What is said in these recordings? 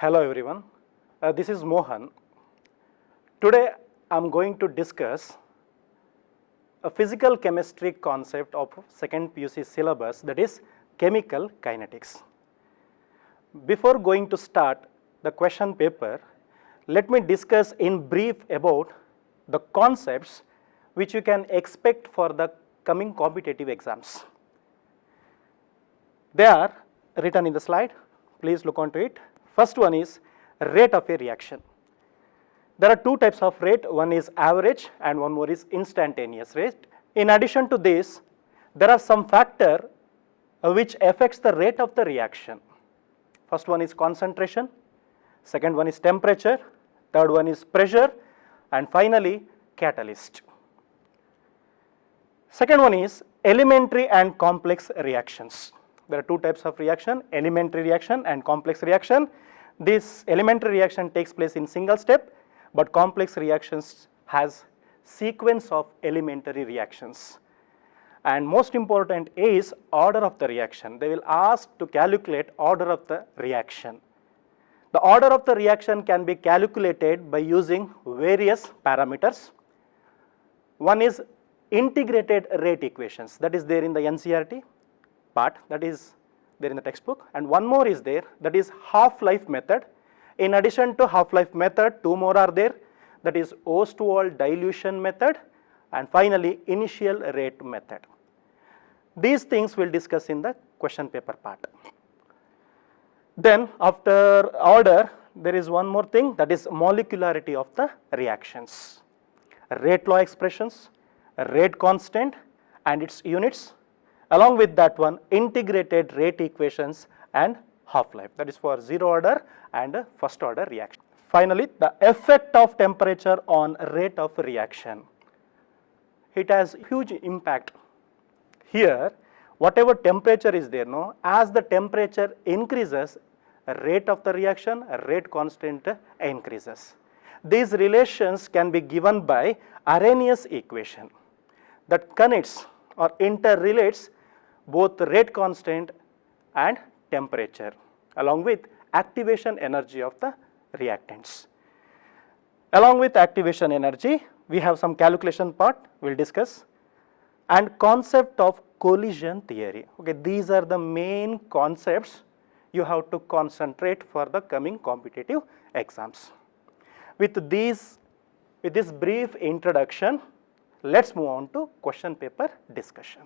Hello everyone, this is Mohan. Today I am going to discuss a physical chemistry concept of second PUC syllabus, that is chemical kinetics. Before going to start the question paper, let me discuss in brief about the concepts which you can expect for the coming competitive exams. They are written in the slide, please look onto it. First one is rate of a reaction. There are two types of rate, one is average and one more is instantaneous rate. In addition to this, there are some factor which affects the rate of the reaction. First one is concentration, second one is temperature, third one is pressure, and finally catalyst. Second one is elementary and complex reactions. There are two types of reaction, elementary reaction and complex reaction. This elementary reaction takes place in single step, but complex reactions has sequence of elementary reactions. And most important is order of the reaction. They will ask to calculate order of the reaction. The order of the reaction can be calculated by using various parameters. One is integrated rate equations, that is there in the NCERT part, that is there in the textbook, and one more is there, that is half-life method. In addition to half-life method, two more are there, that is Ostwald dilution method and finally initial rate method. These things we will discuss in the question paper part. Then after order, there is one more thing, that is molecularity of the reactions, rate law expressions, rate constant and its units. Along with that one, integrated rate equations and half-life, that is for zero order and first order reaction. Finally, the effect of temperature on rate of reaction. It has huge impact. Here, whatever temperature is there, no, as the temperature increases, rate of the reaction, rate constant increases. These relations can be given by Arrhenius equation that connects or interrelates both rate constant and temperature along with activation energy of the reactants. Along with activation energy, we have some calculation part we will discuss, and concept of collision theory. Okay, these are the main concepts you have to concentrate for the coming competitive exams. With this brief introduction, let's move on to question paper discussion.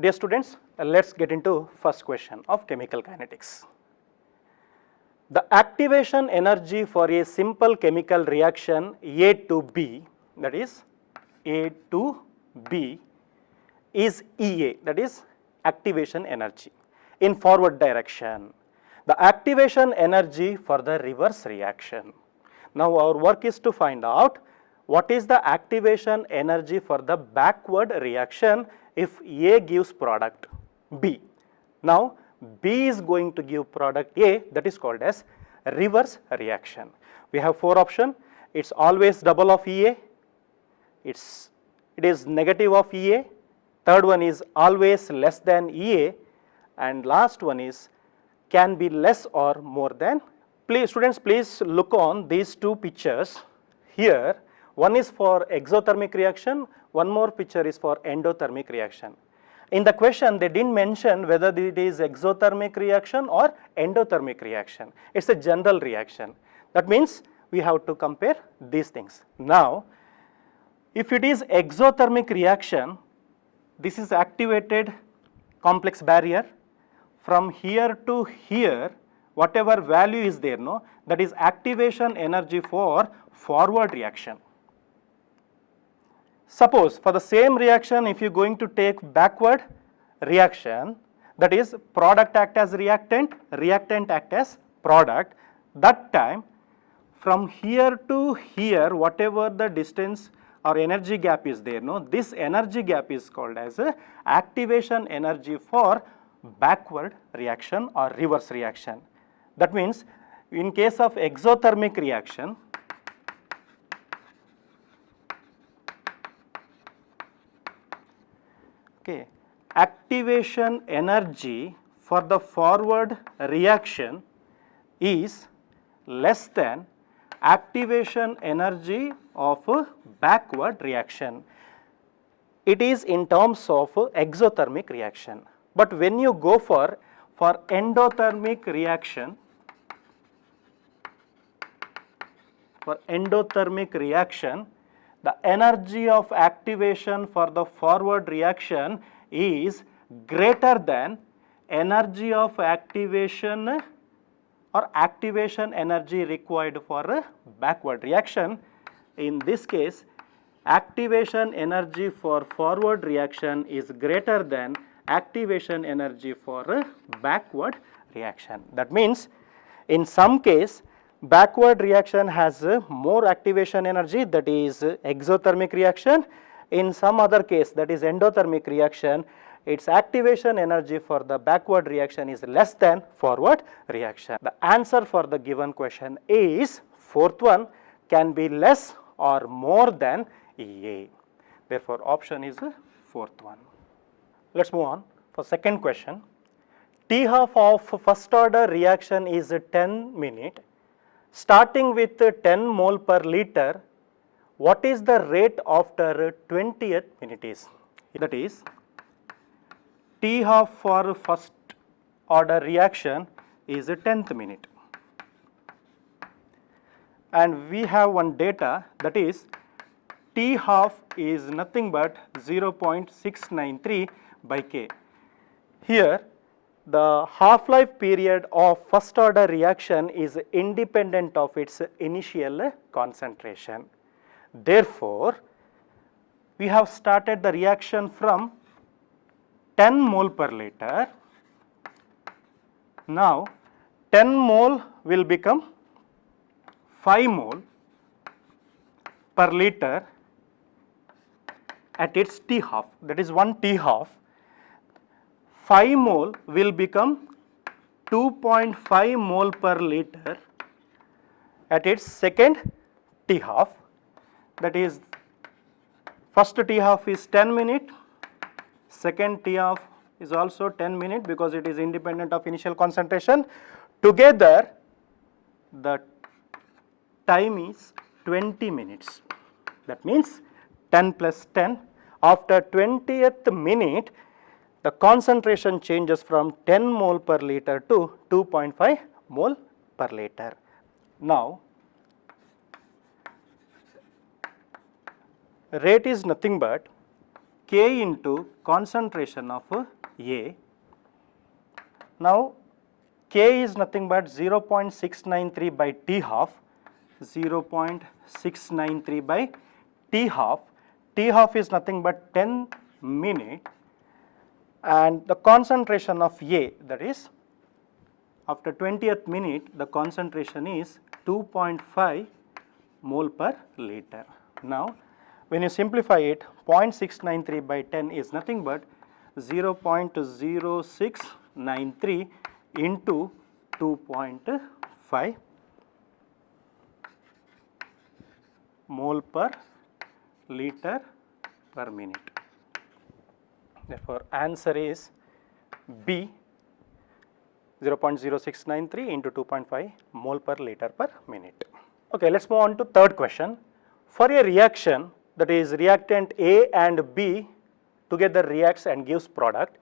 Dear students, let's get into first question of chemical kinetics. The activation energy for a simple chemical reaction A to B, that is A to B, is EA, that is activation energy in forward direction. The activation energy for the reverse reaction. Now our work is to find out what is the activation energy for the backward reaction if A gives product B. Now B is going to give product A, that is called as reverse reaction. We have four options. It's always double of EA, it is negative of EA, third one is always less than EA, and last one is can be less or more than. Please students, please look on these two pictures here. One is for exothermic reaction, one more picture is for endothermic reaction. In the question, they didn't mention whether it is exothermic reaction or endothermic reaction. It's a general reaction. That means we have to compare these things. Now, if it is exothermic reaction, this is activated complex barrier. From here to here, whatever value is there, no, that is activation energy for forward reaction. Suppose for the same reaction, if you are going to take backward reaction, that is product act as reactant, reactant act as product, that time from here to here, whatever the distance or energy gap is there, no, this energy gap is called as a activation energy for backward reaction or reverse reaction. That means in case of exothermic reaction, okay, activation energy for the forward reaction is less than activation energy of a backward reaction. It is in terms of exothermic reaction. But when you go for endothermic reaction, the energy of activation for the forward reaction is greater than energy of activation or activation energy required for a backward reaction. In this case, activation energy for forward reaction is greater than activation energy for a backward reaction. That means in some case backward reaction has more activation energy, that is exothermic reaction. In some other case, that is endothermic reaction, its activation energy for the backward reaction is less than forward reaction. The answer for the given question is fourth one, can be less or more than A. Therefore, option is fourth one. Let us move on for second question. T half of first order reaction is 10 minutes. Starting with 10 mole per liter, what is the rate after 20th minute is? That is, T half for first order reaction is 10th minute. And we have one data, that is T half is nothing but 0.693 by K. Here the half-life period of first order reaction is independent of its initial concentration. Therefore, we have started the reaction from 10 mole per liter. Now 10 mole will become 5 mole per liter at its T half, that is 1 T half. 5 mole will become 2.5 mole per liter at its second T half, that is first T half is 10 minute, second T half is also 10 minute because it is independent of initial concentration. Together the time is 20 minutes. That means 10 plus 10. After 20th minute, the concentration changes from 10 mole per liter to 2.5 mole per liter. Now, rate is nothing but K into concentration of A. Now, K is nothing but 0.693 by T half, 0.693 by T half. T half is nothing but 10 minute, and the concentration of A, that is after 20th minute the concentration is 2.5 mole per liter. Now, when you simplify it, 0.693 by 10 is nothing but 0.0693 into 2.5 mole per liter per minute. Therefore, answer is B, 0.0693 into 2.5 mole per liter per minute. Okay, let us move on to third question. For a reaction, that is reactant A and B together reacts and gives product,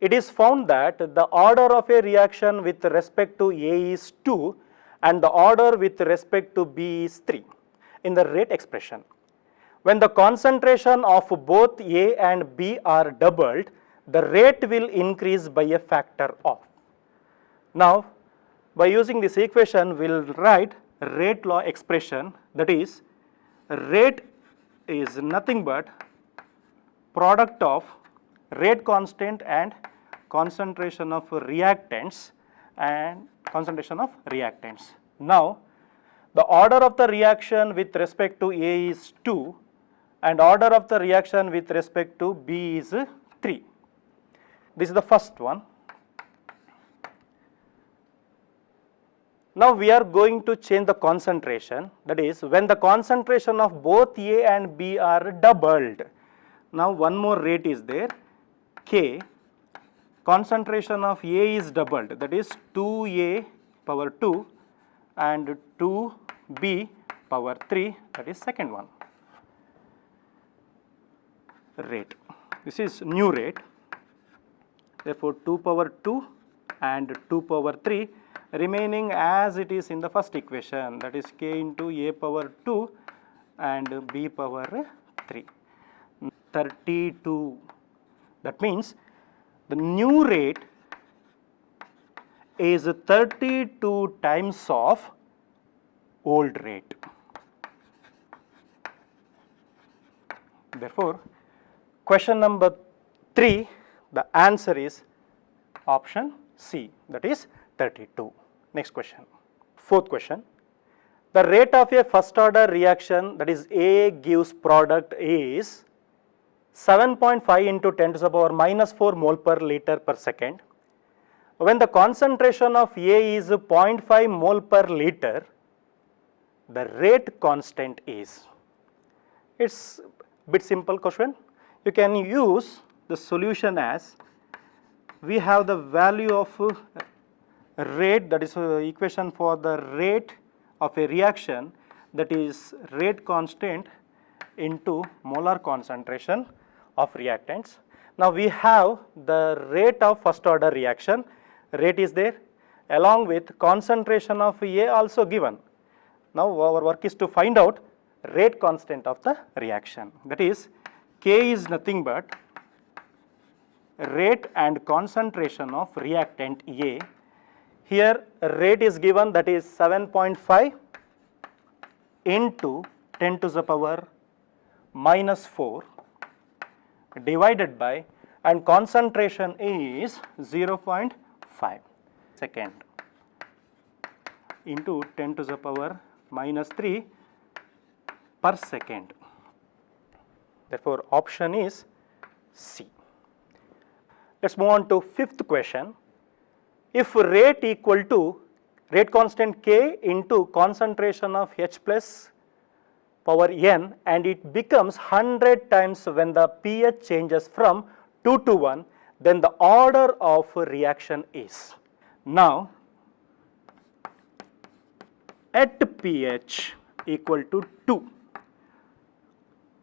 it is found that the order of a reaction with respect to A is 2 and the order with respect to B is 3 in the rate expression. When the concentration of both A and B are doubled, the rate will increase by a factor of. Now, by using this equation, we will write rate law expression, that is rate is nothing but product of rate constant and concentration of reactants and concentration of reactants. Now, the order of the reaction with respect to A is 2 and order of the reaction with respect to B is 3. This is the first one. Now, we are going to change the concentration, that is when the concentration of both A and B are doubled. Now, one more rate is there, K, concentration of A is doubled, that is 2A power 2 and 2b power 3, that is second one. Rate. This is new rate. Therefore, 2 power 2 and 2 power 3 remaining as it is in the first equation, that is k into a power 2 and b power 3. 32. That means the new rate is 32 times of old rate. Therefore, question number 3, the answer is option C, that is 32. Next question. Fourth question. The rate of a first order reaction, that is A gives product is 7.5 into 10 to the power minus 4 mole per liter per second. When the concentration of A is 0.5 mole per liter, the rate constant is. It's a bit simple question. You can use the solution as we have the value of rate, that is equation for the rate of a reaction, that is rate constant into molar concentration of reactants. Now we have the rate of first order reaction, rate is there, along with concentration of A also given. Now our work is to find out rate constant of the reaction, that is K is nothing but rate and concentration of reactant A. Here rate is given, that is 7.5 into 10 to the power minus 4 divided by, and concentration is 0.5 second into 10 to the power minus 3 per second. Therefore, option is C. Let us move on to fifth question. If rate equal to rate constant K into concentration of H plus power n and it becomes 100 times when the pH changes from 2 to 1, then the order of reaction is. Now, at pH equal to 2,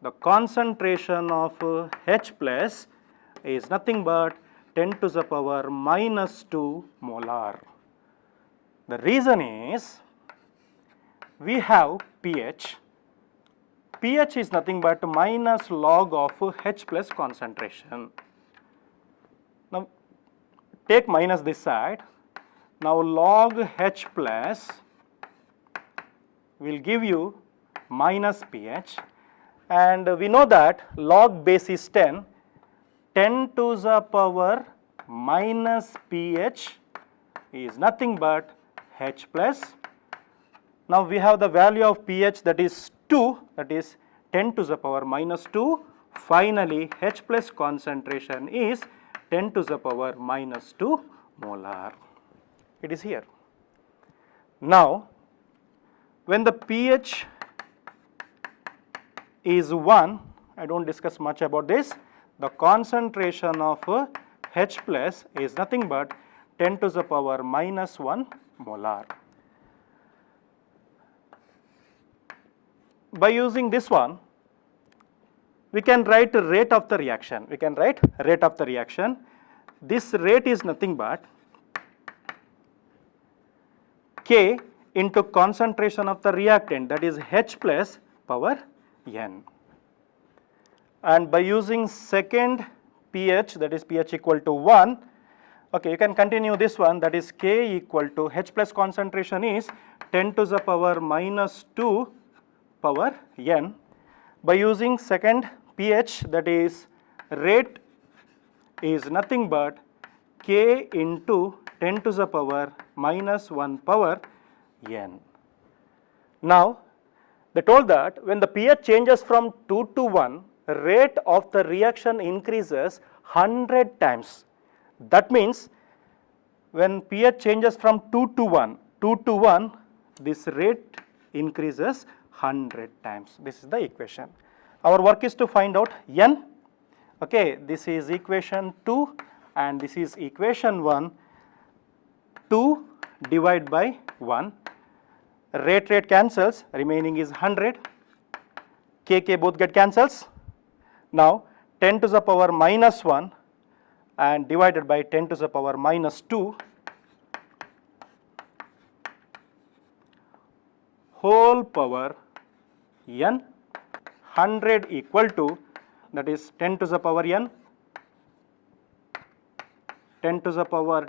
the concentration of H plus is nothing but 10 to the power minus 2 molar. The reason is we have pH. pH is nothing but minus log of H plus concentration. Now take minus this side. Now log H plus will give you minus pH, and we know that log base is 10. 10 to the power minus pH is nothing but H plus. Now we have the value of pH, that is 2, that is 10 to the power minus 2. Finally, H plus concentration is 10 to the power minus 2 molar. It is here. Now, when the pH is 1, I don't discuss much about this, the concentration of H plus is nothing but 10 to the power minus 1 molar. By using this one, we can write rate of the reaction. We can write rate of the reaction. This rate is nothing but K into concentration of the reactant, that is H plus power n. And by using second pH, that is pH equal to 1, okay, you can continue this one, that is K equal to H plus concentration is 10 to the power minus 2 power n. By using second pH, that is rate is nothing but K into 10 to the power minus 1 power n. Now, they told that when the pH changes from 2 to 1, rate of the reaction increases 100 times. That means when pH changes from 2 to 1, this rate increases 100 times. This is the equation. Our work is to find out n. Okay, this is equation 2 and this is equation 1. 2 divided by 1. rate cancels, remaining is 100, k both get cancels. Now 10 to the power minus 1 and divided by 10 to the power minus 2 whole power n, 100 equal to, that is 10 to the power n, 10 to the power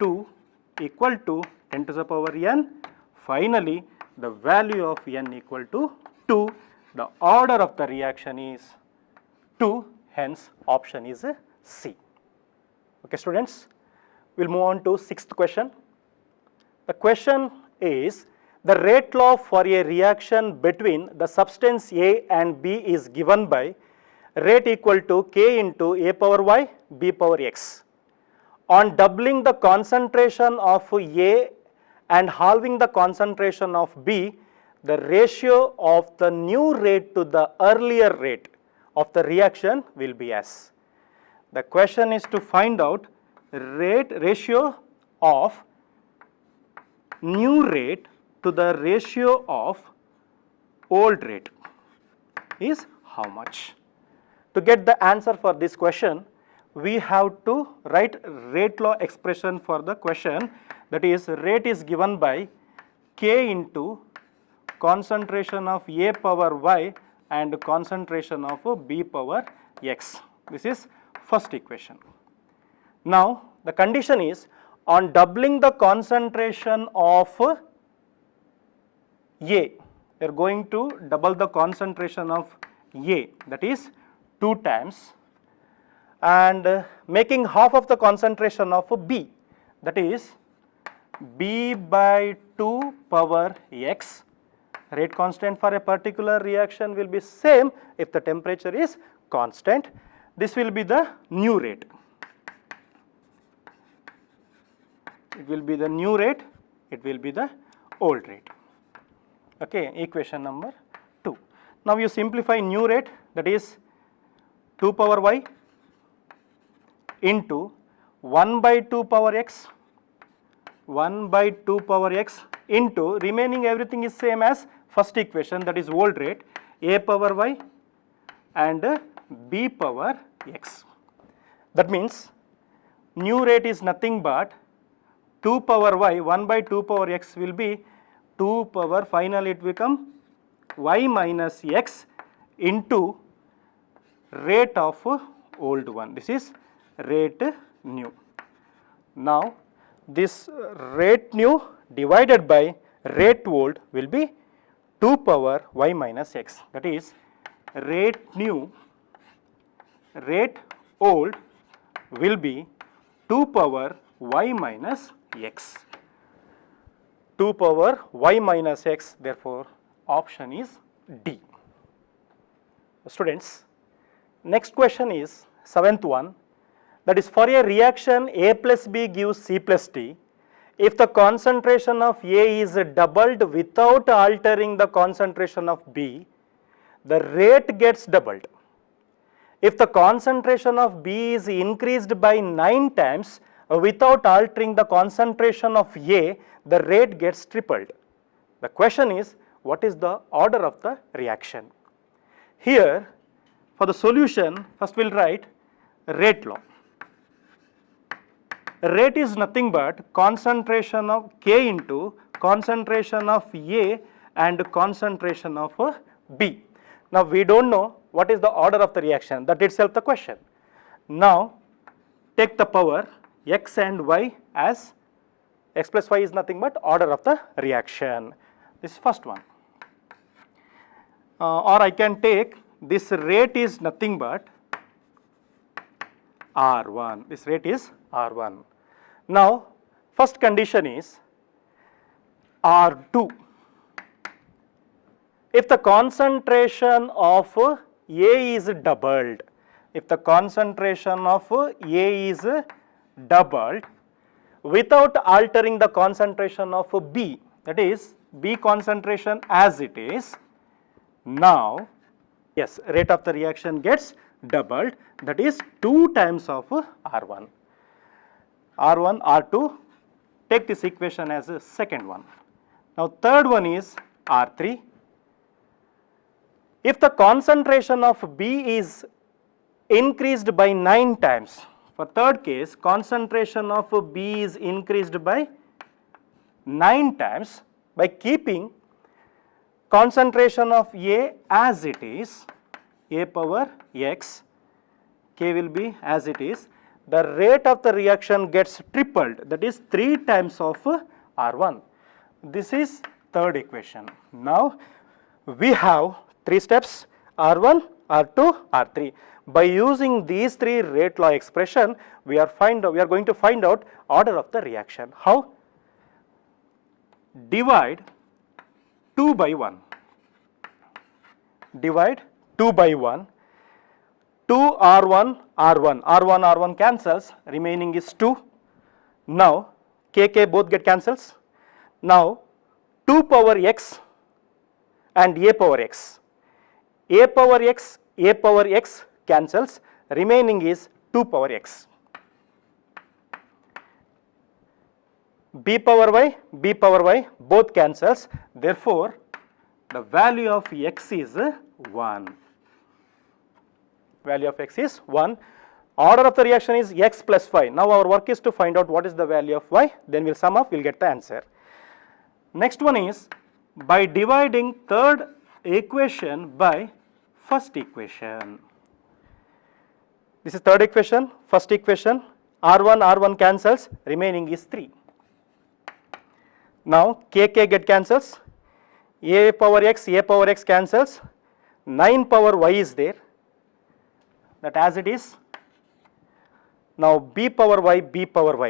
2 equal to 10 to the power n. Finally, the value of n equal to 2. The order of the reaction is 2, hence option is C. Okay, students, we'll move on to sixth question. The question is, the rate law for a reaction between the substance A and B is given by rate equal to K into A power Y, B power X. On doubling the concentration of A and halving the concentration of B, the ratio of the new rate to the earlier rate of the reaction will be S. The question is to find out ratio of new rate to the ratio of old rate is how much. To get the answer for this question, we have to write rate law expression for the question, that is rate is given by K into concentration of A power Y and concentration of B power X. This is first equation. Now the condition is, on doubling the concentration of A, we are going to double the concentration of A, that is 2 times, and making half of the concentration of B, that is B by 2 power X. Rate constant for a particular reaction will be same if the temperature is constant. This will be the new rate. It will be the new rate, it will be the old rate. Okay, equation number 2. Now you simplify new rate, that is 2 power Y into 1 by 2 power X, 1 by 2 power X into, remaining everything is same as first equation, that is old rate, A power Y and B power X. That means new rate is nothing but 2 power Y, 1 by 2 power X will be 2 power, finally it become Y minus X into rate of old one. This is rate new. Now this rate new divided by rate old will be 2 power Y minus X, that is rate new, rate old will be 2 power Y minus X. 2 power Y minus X, therefore option is D. Students, next question is 7th one, that is, for a reaction A plus B gives C plus D, if the concentration of A is doubled without altering the concentration of B, the rate gets doubled. If the concentration of B is increased by 9 times without altering the concentration of A, the rate gets tripled. The question is, what is the order of the reaction? Here, for the solution, first we'll write rate law. Rate is nothing but concentration of K into concentration of A and concentration of B. Now we don't know what is the order of the reaction, that itself the question. Now take the power X and Y as X plus Y is nothing but order of the reaction. This is first one. Or I can take this rate is nothing but R1. This rate is R1. Now first condition is R2. If the concentration of A is doubled, if the concentration of A is doubled without altering the concentration of B, that is B concentration as it is, now yes, rate of the reaction gets doubled, that is 2 times of R1. R1, R2, take this equation as a second one. Now third one is R3. If the concentration of B is increased by 9 times, for third case concentration of B is increased by 9 times by keeping concentration of A as it is, A power x, K will be as it is, the rate of the reaction gets tripled, that is 3 times of R1. This is third equation. Now we have 3 steps, R1, R2, R3. By using these 3 rate law expression, we are going to find out order of the reaction. How? Divide 2 by 1. Divide 2 by 1. 2 R1, R1, R1, R1 cancels, remaining is 2. Now KK both get cancels. Now 2 power x and A power x. A power x cancels, remaining is 2 power x. B power y both cancels, therefore the value of x is 1. Value of x is 1. Order of the reaction is x plus y. Now our work is to find out what is the value of y, then we'll sum up, we'll get the answer. Next one is by dividing third equation by first equation. This is third equation, first equation, R1 cancels, remaining is 3. Now KK get cancels, A power x cancels, 9 power y is there, that as it is. Now B power y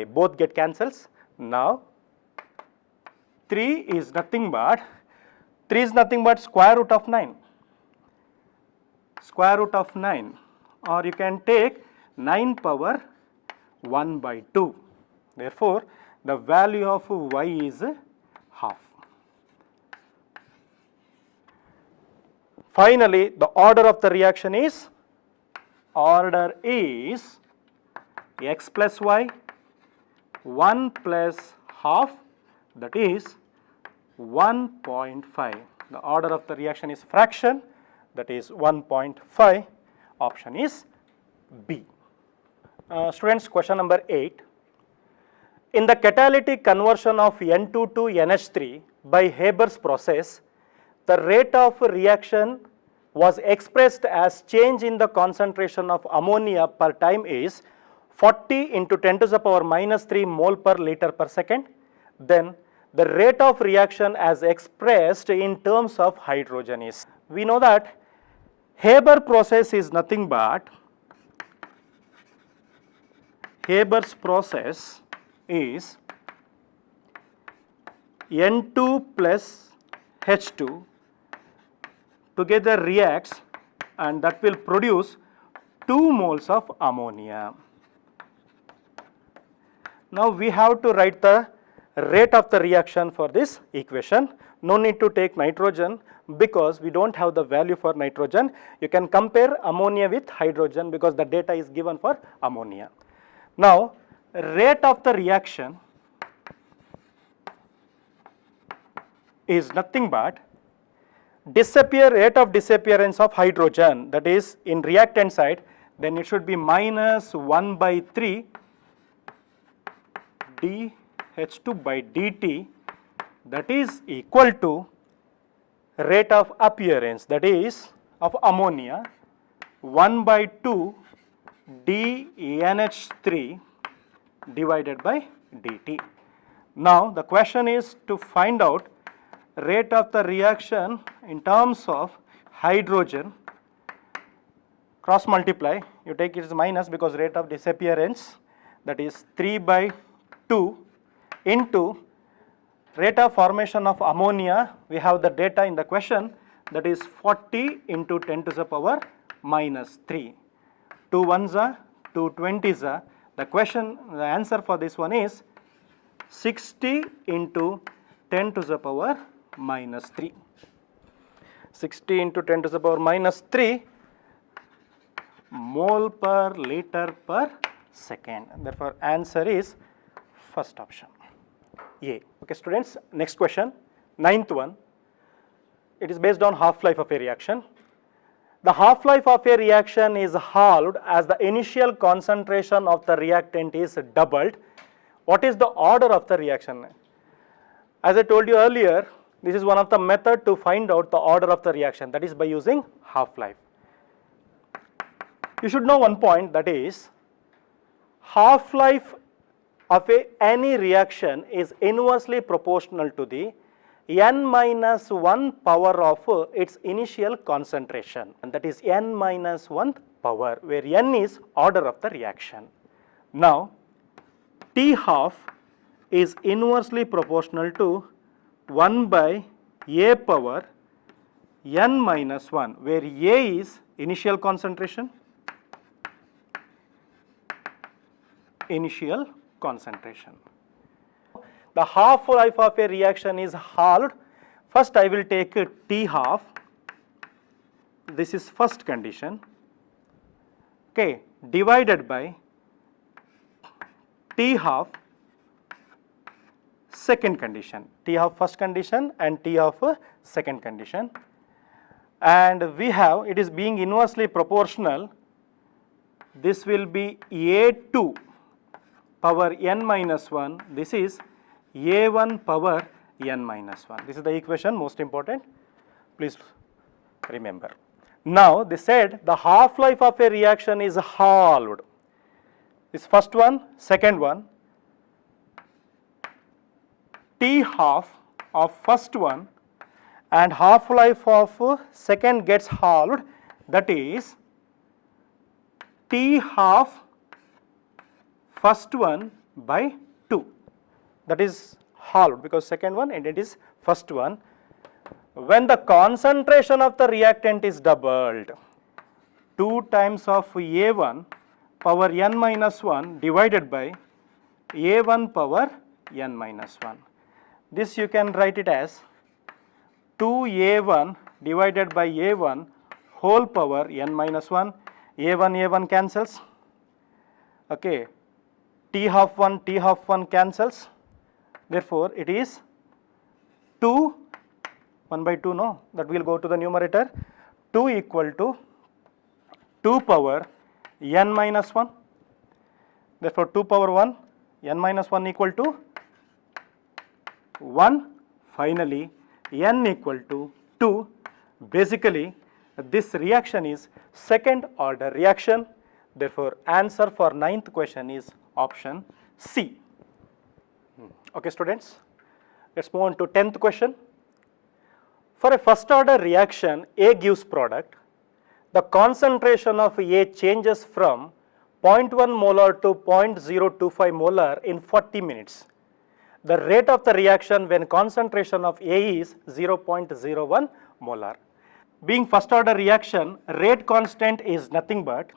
both get cancels. Now 3 is nothing but square root of 9. Square root of 9, or you can take 9 power 1 by 2. Therefore, the value of y is half. Finally, the order of the reaction is x plus y, 1 plus half, that is 1.5. The order of the reaction is fraction, that is 1.5. Option is B. Students, question number 8. In the catalytic conversion of N2 to NH3 by Haber's process, the rate of reaction was expressed as change in the concentration of ammonia per time is 40 into 10 to the power minus 3 mole per liter per second. Then the rate of reaction as expressed in terms of hydrogen is. We know that Haber process is nothing but, Haber's process is N2 plus H2 together reacts, and that will produce 2 moles of ammonia. Now we have to write the rate of the reaction for this equation. No need to take nitrogen because we don't have the value for nitrogen. You can compare ammonia with hydrogen because the data is given for ammonia. Now rate of the reaction is nothing but rate of disappearance of hydrogen, that is in reactant side, then it should be minus 1 by 3 dH2 by dt, that is equal to rate of appearance, that is of ammonia, 1 by 2 dNH3 divided by dt. Now the question is to find out rate of the reaction in terms of hydrogen. Cross multiply, you take it as minus because rate of disappearance, that is 3 by 2 into rate of formation of ammonia. We have the data in the question, that is 40 into 10 to the power minus 3. 2 ones are 2 20s are. The answer for this one is 60 into 10 to the power minus 3. 60 into 10 to the power minus 3 mole per liter per second. Therefore, answer is first option A. Okay, students, next question. ninth one, it is based on half-life of a reaction. The half-life of a reaction is halved as the initial concentration of the reactant is doubled. What is the order of the reaction? As I told you earlier, this is one of the method to find out the order of the reaction, that is by using half-life. You should know one point, that is half-life of any reaction is inversely proportional to the n minus 1 power of its initial concentration, and that is n minus 1 power, where n is order of the reaction. Now T half is inversely proportional to 1 by A power n minus 1, where A is initial concentration, initial concentration. The half-life of a reaction is halved. First I will take T half, this is first condition, okay, divided by T half second condition, T half first condition and T half second condition, and we have, it is being inversely proportional, this will be A2 power n minus 1, this is A1 power n minus 1. This is the equation, most important, please remember. Now they said the half-life of a reaction is halved. This first one, second one, T half of first one and half-life of second gets halved, that is T half first one by 2, that is halved because second one and it is first one. When the concentration of the reactant is doubled, 2 times of A1 power n minus 1 divided by A1 power n minus 1. This you can write it as 2A1 divided by A1 whole power n minus 1, A1 cancels, okay, T half 1 cancels, therefore it is 2, 1 by 2, no, that will go to the numerator, 2 equal to 2 power n minus 1, therefore 2 power 1 n minus 1 equal to 1, finally n equal to 2. Basically this reaction is second order reaction, therefore answer for 9th question is option C. Okay students, let's move on to 10th question. For a first order reaction, A gives product, the concentration of A changes from 0.1 molar to 0.025 molar in 40 minutes. The rate of the reaction when concentration of A is 0.01 molar. Being first order reaction, rate constant is nothing but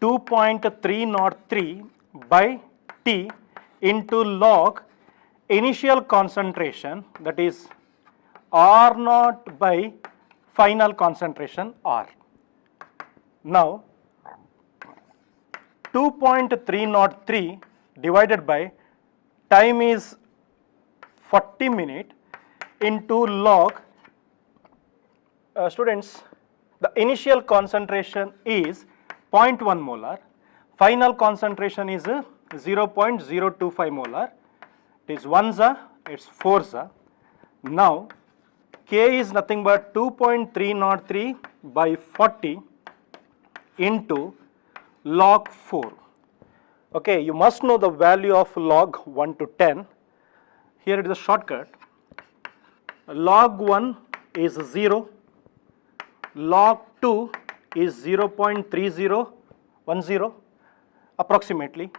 2.303 by T into log initial concentration, that is R naught by final concentration R. Now 2.303 divided by time is 40 minutes into log, students, the initial concentration is 0.1 molar, final concentration is 0.025 molar, it is 1 za, it is 4 za. Now K is nothing but 2.303 by 40 into log 4. Okay, you must know the value of log 1 to 10. Here it is a shortcut. Log 1 is 0, log 2 is 0.3010 approximately,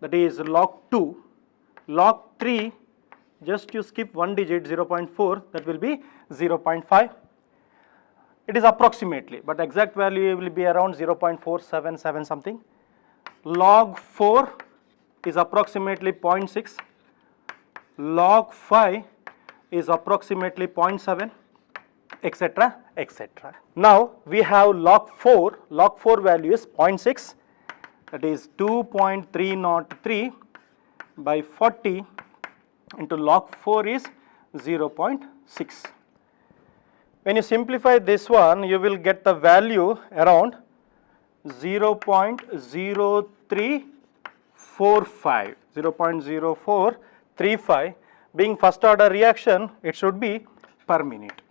that is log 2, log 3 just you skip one digit 0.4, that will be 0.5. It is approximately, but exact value will be around 0.477 something. Log 4 is approximately 0.6, log 5 is approximately 0.7, etc., etc. Now we have log 4 value is 0.6, that is 2.303 by 40 into log 4 is 0.6. When you simplify this one, you will get the value around 0.0345, 0.0435. Being first order reaction, it should be per minute.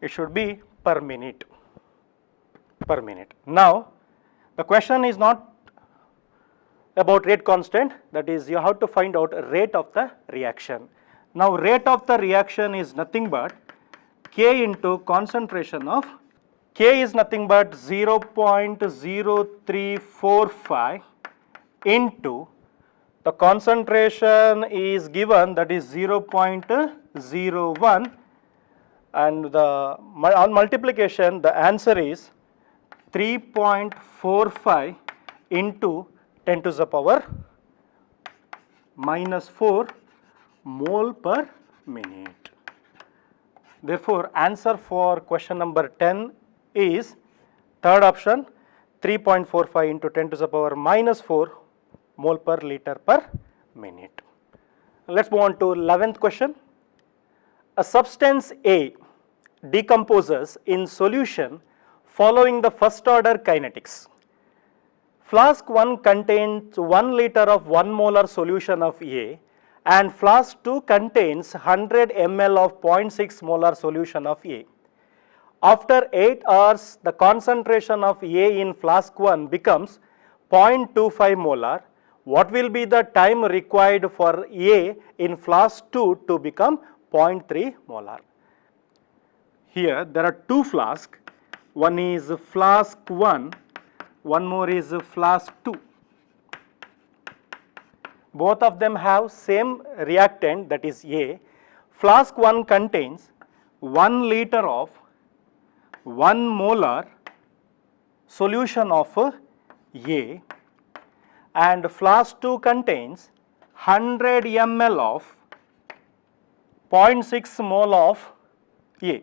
It should be per minute. Per minute. Now, the question is not about rate constant, that is you have to find out rate of the reaction. Now, rate of the reaction is nothing but K into concentration of, K is nothing but 0.0345 into the concentration is given, that is 0.01, and the on multiplication the answer is 3.45 into 10 to the power minus 4 mole per minute. Therefore, answer for question number 10 is third option, 3.45 into 10 to the power minus 4 mole per liter per minute. Let's move on to 11th question. A substance A decomposes in solution following the first order kinetics. Flask 1 contains 1 liter of 1 molar solution of A and flask 2 contains 100 ml of 0.6 molar solution of A. After 8 hours, the concentration of A in flask 1 becomes 0.25 molar. What will be the time required for A in flask 2 to become 0.3 molar? Here there are two flasks, one is flask 1, one more is flask 2. Both of them have same reactant, that is A. Flask 1 contains 1 liter of 1 molar solution of A and flask 2 contains 100 ml of 0.6 mole of A.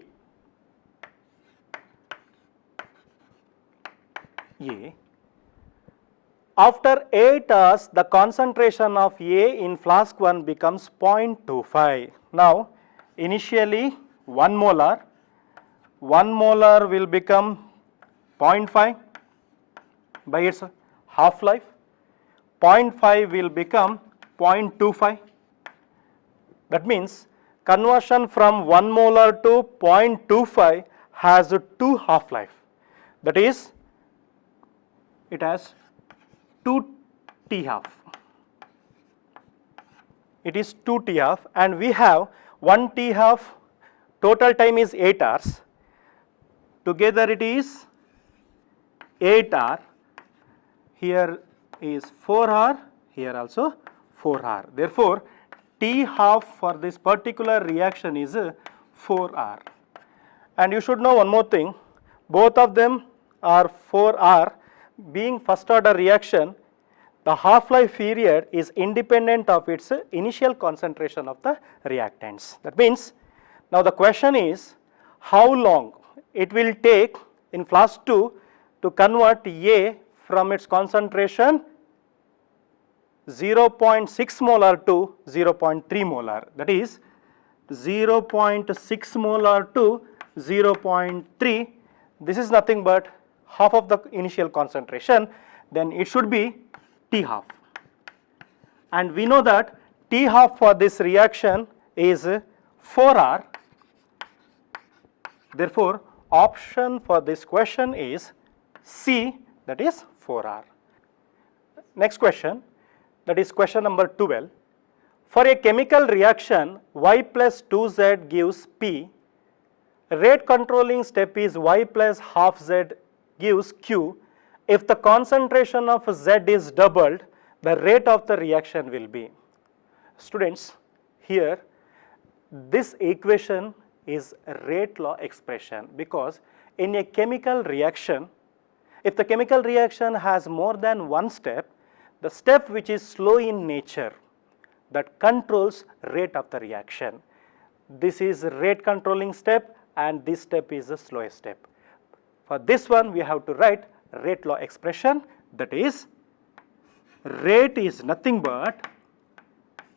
After 8 hours, the concentration of A in flask 1 becomes 0.25. Now, initially 1 molar will become 0.5 by its half-life, 0.5 will become 0.25. That means conversion from 1 molar to 0.25 has 2 half-life. That is, it has 2 T half. It is 2 T half and we have 1 T half, total time is 8 hours. Together it is 8 hour. Here is 4 hour, here also 4 hour. Therefore, T half for this particular reaction is 4 hour. And you should know one more thing, both of them are 4 hour. Being first order reaction, the half-life period is independent of its initial concentration of the reactants. That means, now the question is how long it will take in flask 2 to convert A from its concentration 0.6 molar to 0.3 molar. That is 0.6 molar to 0.3. This is nothing but half of the initial concentration, then it should be T half. And we know that T half for this reaction is 4 hour. Therefore, option for this question is C, that is 4 hour. Next question, that is question number 12. For a chemical reaction, Y plus 2Z gives P. Rate controlling step is Y plus half Z gives Q. If the concentration of Z is doubled, the rate of the reaction will be. Students, here this equation is a rate law expression, because in a chemical reaction, if the chemical reaction has more than one step, the step which is slow in nature that controls rate of the reaction. This is rate controlling step and this step is the slowest step. For this one we have to write rate law expression, that is rate is nothing but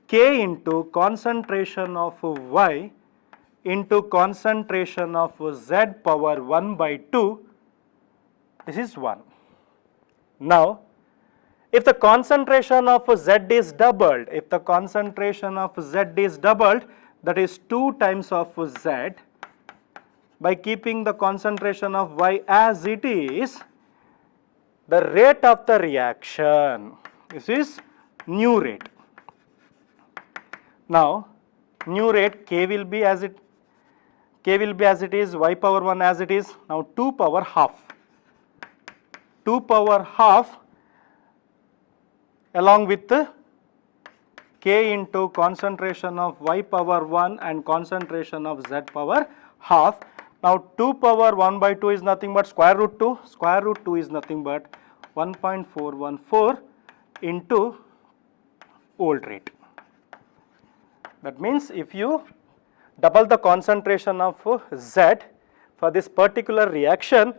K K into concentration of Y into concentration of Z power 1 by 2, this is 1. Now, if the concentration of Z is doubled, that is 2 times of Z, by keeping the concentration of Y as it is, the rate of the reaction, this is new rate. Now, new rate K will be as it is, Y power 1 as it is. Now 2 power half along with K into concentration of Y power 1 and concentration of Z power half. Now 2 power 1 by 2 is nothing but square root 2. Square root 2 is nothing but 1.414 into old rate. That means if you double the concentration of Z for this particular reaction,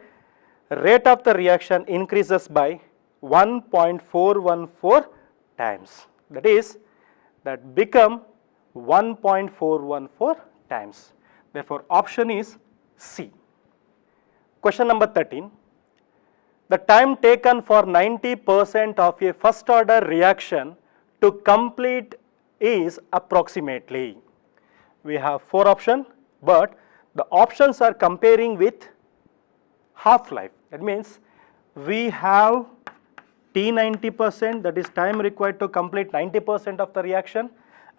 rate of the reaction increases by 1.414 times. That become 1.414 times. Therefore, option is C. Question number 13. The time taken for 90% of a first order reaction to complete is approximately. We have 4 options, but the options are comparing with half-life. That means we have T 90%, that is time required to complete 90% of the reaction,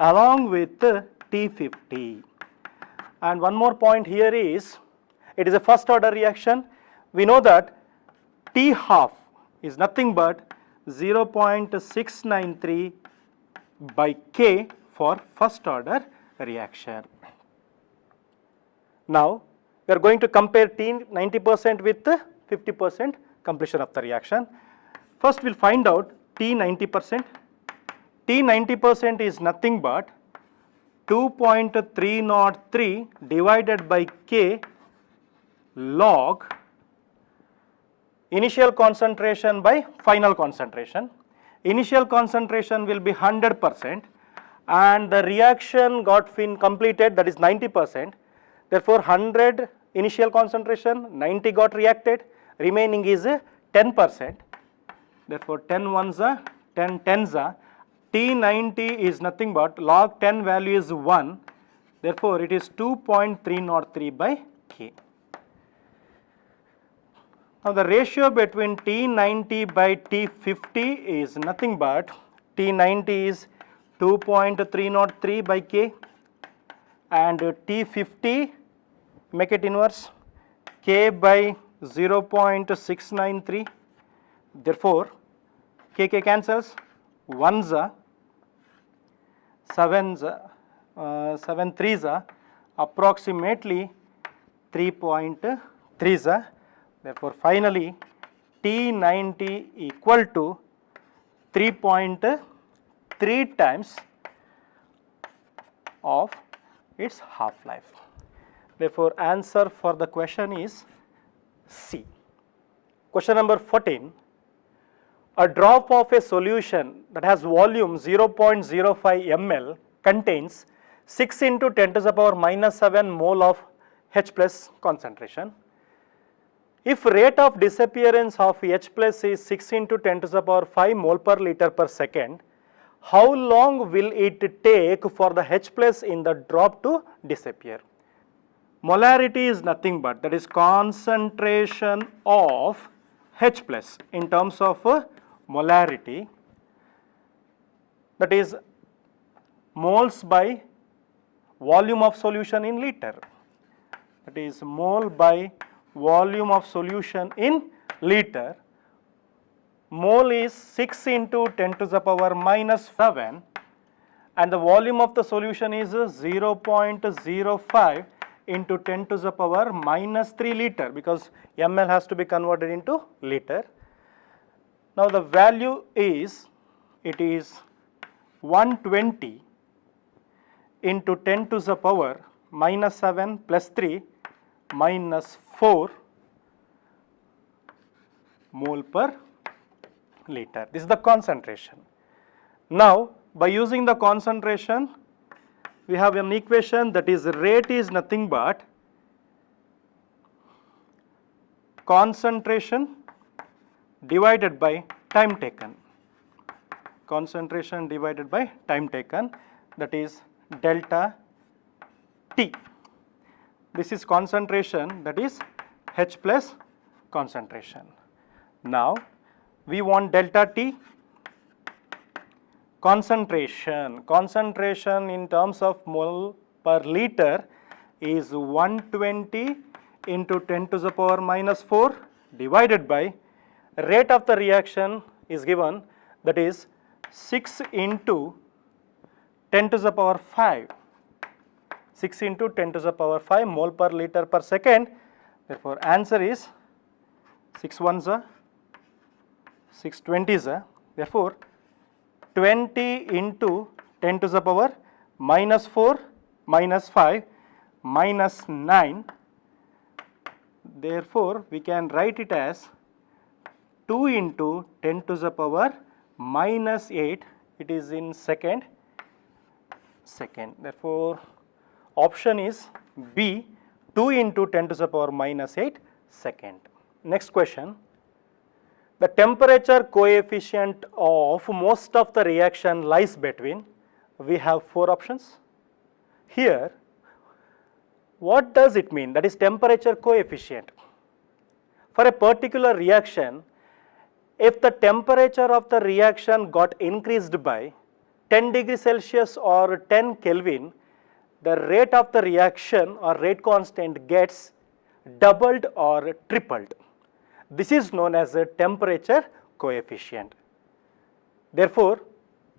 along with T 50. And one more point here is, it is a first order reaction. We know that T half is nothing but 0.693 by K for first order reaction. Now, we are going to compare T 90% with 50% completion of the reaction. First, we will find out T 90%. T 90% is nothing but 2.303 divided by K log initial concentration by final concentration. Initial concentration will be 100% and the reaction got completed, that is 90%. Therefore, 100 initial concentration, 90 got reacted, remaining is 10%. Therefore, 10 ones are 10 tens are. T90 is nothing but log 10 value is 1. Therefore, it is 2.303 by K. Now, the ratio between T90 by T50 is nothing but T90 is 2.303 by K and T50, make it inverse, K by 0.693. Therefore, KK cancels, 1s are 7s, 7 3s are approximately 3.3s are. Therefore, finally, T90 equal to 3.3 times of its half-life. Therefore, answer for the question is C. Question number 14. A drop of a solution that has volume 0.05 ml contains 6 into 10 to the power minus 7 mole of H plus concentration. If rate of disappearance of H plus is 6 into 10 to the power 5 mole per liter per second, how long will it take for the H plus in the drop to disappear? Molarity is nothing but, that is concentration of H plus in terms of molarity, that is moles by volume of solution in liter, that is mole by volume of solution in liter. Mole is 6 into 10 to the power minus 7 and the volume of the solution is 0.05 into 10 to the power minus 3 liter, because ml has to be converted into liter. Now, the value is, it is 120 into 10 to the power minus 7 plus 3 minus 4 mole per liter. This is the concentration. Now, by using the concentration, we have an equation that is rate is nothing but concentration divided by time taken. Concentration divided by time taken, that is delta T. This is concentration, that is H plus concentration. Now we want delta T. Concentration in terms of mole per liter is 120 into 10 to the power minus 4 divided by rate of the reaction is given, that is 6 into 10 to the power 5. 6 into 10 to the power 5 mole per liter per second. Therefore, answer is 6 ones are 6 20s are. Therefore, 20 into 10 to the power minus 4 minus 5 minus 9. Therefore, we can write it as 2 into 10 to the power minus 8. It is in second. Therefore, option is B, 2 into 10 to the power minus 8 second. Next question. The temperature coefficient of most of the reaction lies between, we have 4 options. Here, what does it mean? That is temperature coefficient. For a particular reaction, if the temperature of the reaction got increased by 10 degrees Celsius or 10 Kelvin, the rate of the reaction or rate constant gets doubled or tripled. This is known as a temperature coefficient. Therefore,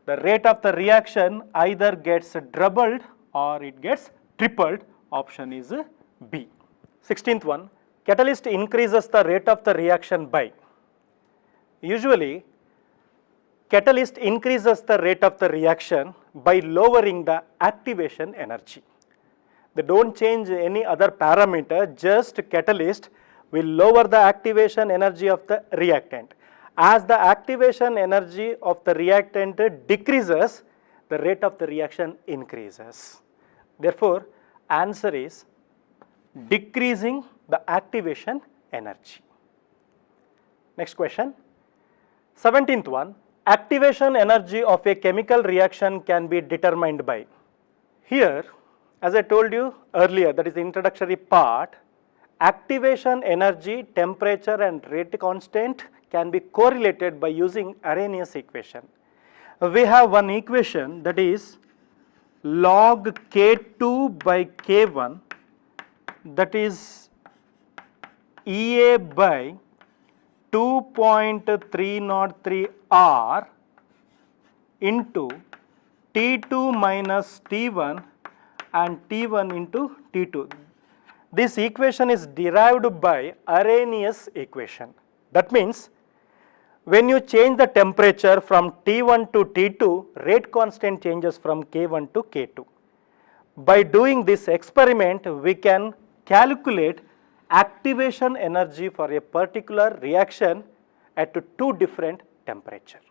the rate of the reaction either gets doubled or it gets tripled. Option is B. 16th one, catalyst increases the rate of the reaction by. Usually, catalyst increases the rate of the reaction by lowering the activation energy. They don't change any other parameter, just catalyst will lower the activation energy of the reactant. As the activation energy of the reactant decreases, the rate of the reaction increases. Therefore, answer is decreasing the activation energy. Next question. 17th one, activation energy of a chemical reaction can be determined by. Here, as I told you earlier, that is the introductory part, activation energy, temperature and rate constant can be correlated by using Arrhenius equation. We have one equation, that is log K2 by K1, that is EA by 2.303 R into T2 minus T1 and T1 into T2. This equation is derived by Arrhenius equation. That means, when you change the temperature from T1 to T2, rate constant changes from K1 to K2. By doing this experiment, we can calculate activation energy for a particular reaction at 2 different temperatures.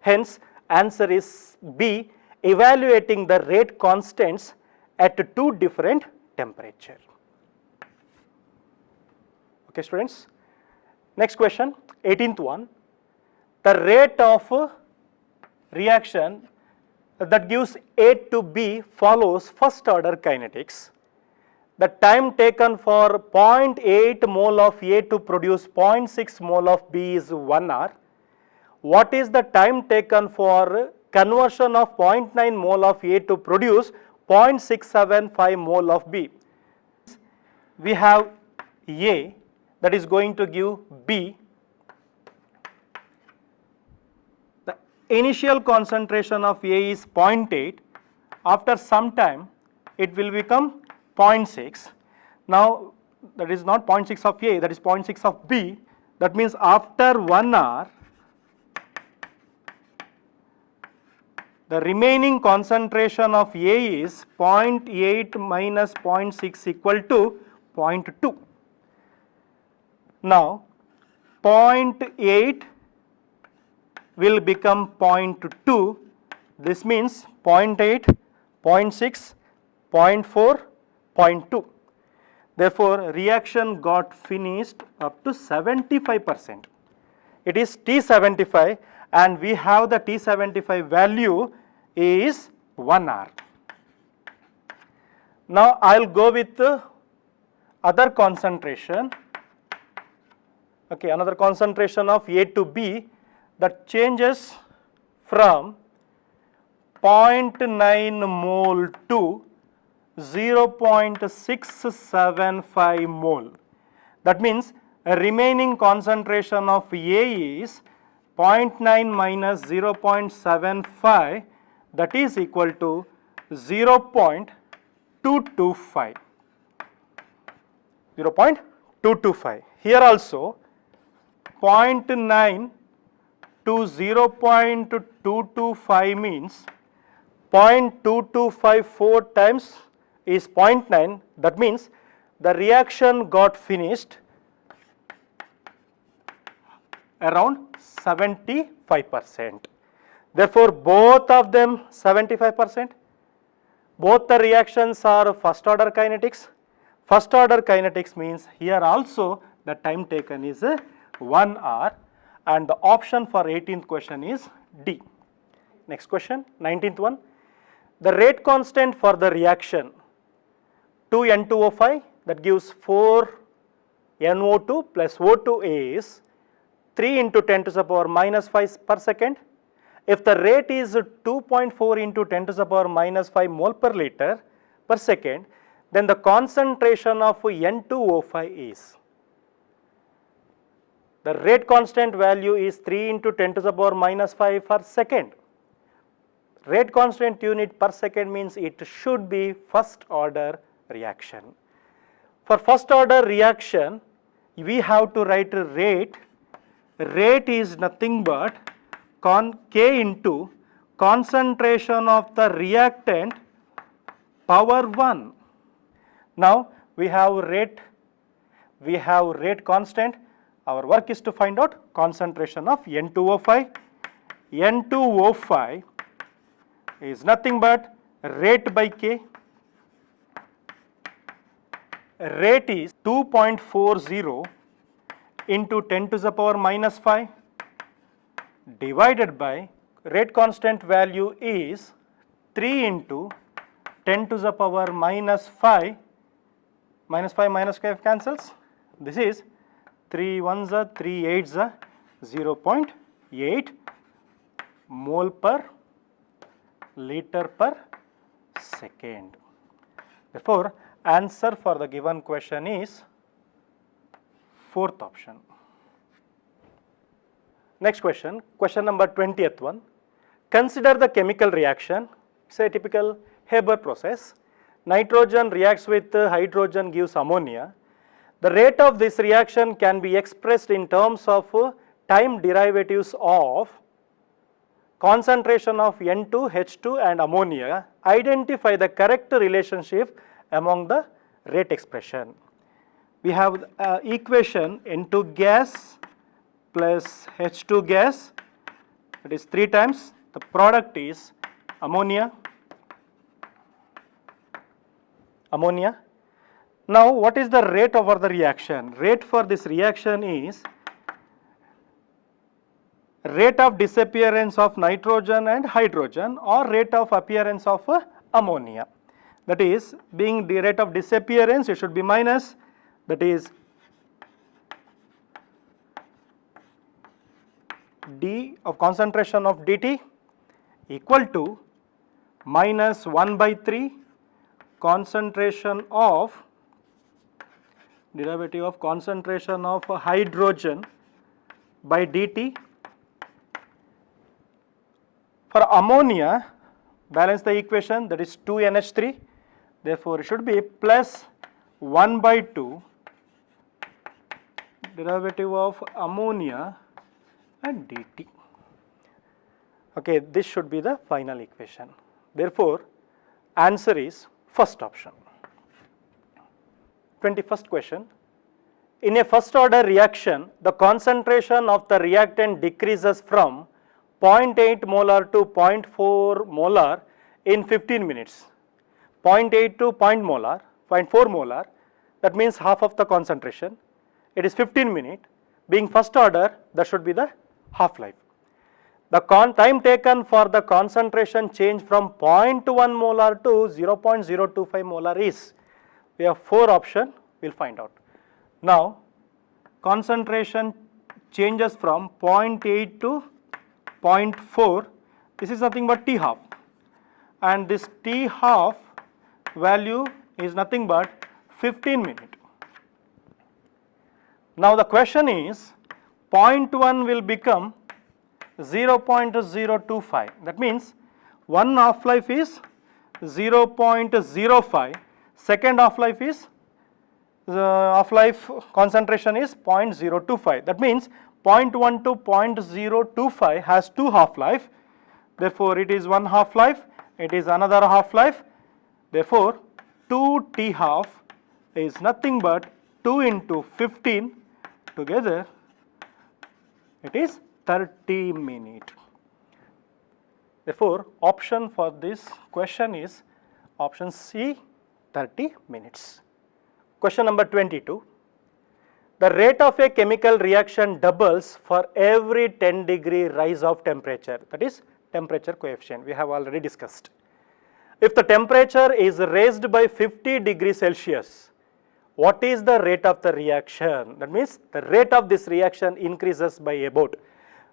Hence, answer is B, evaluating the rate constants at 2 different temperatures. Okay, students. Next question, 18th one. The rate of reaction that gives A to B follows first order kinetics. The time taken for 0.8 mole of A to produce 0.6 mole of B is 1 hour. What is the time taken for conversion of 0.9 mole of A to produce 0.675 mole of B? We have A, that is going to give B. The initial concentration of A is 0.8. After some time, it will become 0.6. Now, that is not 0.6 of A, that is 0.6 of B. That means after 1 hour, the remaining concentration of A is 0.8 minus 0.6 equal to 0.2. Now, 0.8 will become 0.2 This means 0.8, 0.6, 0.4, 0.2. Therefore, reaction got finished up to 75%. It is T75 and we have the T75 value is 1 hour. Now, I will go with the other concentration, okay, another concentration of A to B that changes from 0.9 mole to 0.675 mole. That means a remaining concentration of A is 0.9 minus 0.75, that is equal to 0.225. 0.225. Here also 0.9 to 0.225 means 0.225 4 times is 0.9. That means the reaction got finished around 75%. Therefore, both of them 75%. Both the reactions are first order kinetics. First order kinetics means here also the time taken is 1 hour, and the option for 18th question is D. Next question, 19th one. The rate constant for the reaction 2N2O5 that gives 4NO2 plus O2 is 3 into 10 to the power minus 5 per second. If the rate is 2.4 into 10 to the power minus 5 mole per liter per second, then the concentration of N2O5 is, the rate constant value is 3 into 10 to the power minus 5 per second. Rate constant unit per second means it should be first order reaction. For first order reaction, we have to write a rate. Rate is nothing but K into concentration of the reactant power 1. Now we have rate constant. Our work is to find out concentration of N2O5. N2O5 is nothing but rate by K. Rate is 2.40 into 10 to the power minus 5 divided by rate constant value is 3 into 10 to the power minus 5, minus 5 minus 5 cancels. This is 3 1s are 3 8s are 0.8 mole per liter per second. Therefore, answer for the given question is fourth option. Next question, question number 20th one. Consider the chemical reaction. It's a typical Haber process. Nitrogen reacts with hydrogen, gives ammonia. The rate of this reaction can be expressed in terms of time derivatives of concentration of N2, H2 and ammonia. Identify the correct relationship among the rate expression. We have equation N2 gas plus H2 gas, it is 3 times, the product is ammonia. Now what is the rate over the reaction? Rate for this reaction is rate of disappearance of nitrogen and hydrogen or rate of appearance of ammonia. That is, being the rate of disappearance, it should be minus, that is D of concentration of dt equal to minus 1 by 3 concentration of derivative of concentration of hydrogen by dt. For ammonia, balance the equation, that is 2NH3, therefore it should be plus 1 by 2 derivative of ammonia and dt. Okay, this should be the final equation. Therefore, answer is first option. 21st question. In a first order reaction, the concentration of the reactant decreases from 0.8 molar to 0.4 molar in 15 minutes. 0.8 to 0.4 molar, that means half of the concentration. It is 15 minutes. Being first order, that should be the half-life. The time taken for the concentration change from 0.1 molar to 0.025 molar is, we have 4 options, we will find out. Now, concentration changes from 0.8 to 0.4, this is nothing but T half, and this T half value is nothing but 15 minutes. Now the question is 0.1 will become 0.025, that means one half-life is 0.05, second half-life is half-life concentration is 0.025, that means 0.1 to 0.025 has 2 half-life, therefore it is one half-life, it is another half-life, therefore 2 T half is nothing but 2 into 15, together it is 30 minutes. Therefore, option for this question is option C, 30 minutes. Question number 22. The rate of a chemical reaction doubles for every 10 degree rise of temperature, that is temperature coefficient, we have already discussed. If the temperature is raised by 50 degrees Celsius, what is the rate of the reaction? That means the rate of this reaction increases by about.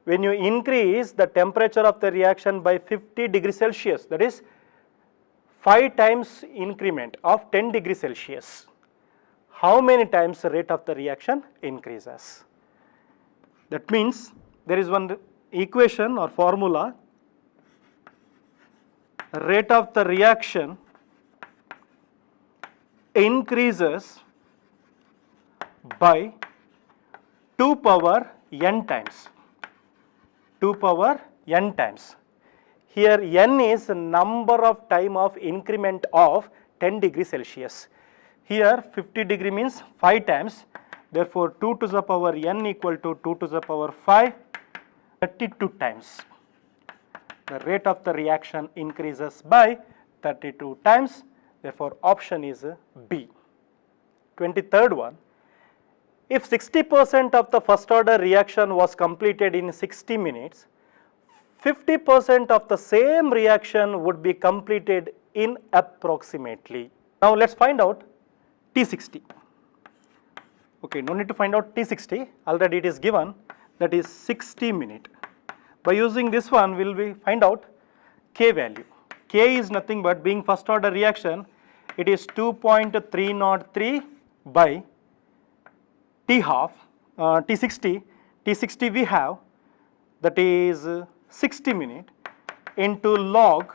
When you increase the temperature of the reaction by 50 degrees Celsius, that is 5 times increment of 10 degrees Celsius, how many times the rate of the reaction increases? That means there is one equation or formula, rate of the reaction increases by 2 power n times. 2 power n times. Here n is the number of time of increment of 10 degrees Celsius. Here 50 degree means 5 times, therefore 2 to the power n equal to 2 to the power 5, 32 times. The rate of the reaction increases by 32 times, therefore option is B. 23rd one. If 60% of the first order reaction was completed in 60 minutes, 50% of the same reaction would be completed in approximately. Now let's find out T60. Okay, no need to find out T60, already it is given, that is 60 minutes. By using this one, will we find out K value. K is nothing but, being first order reaction, it is 2.303 by T half, T60 we have, that is 60 minutes into log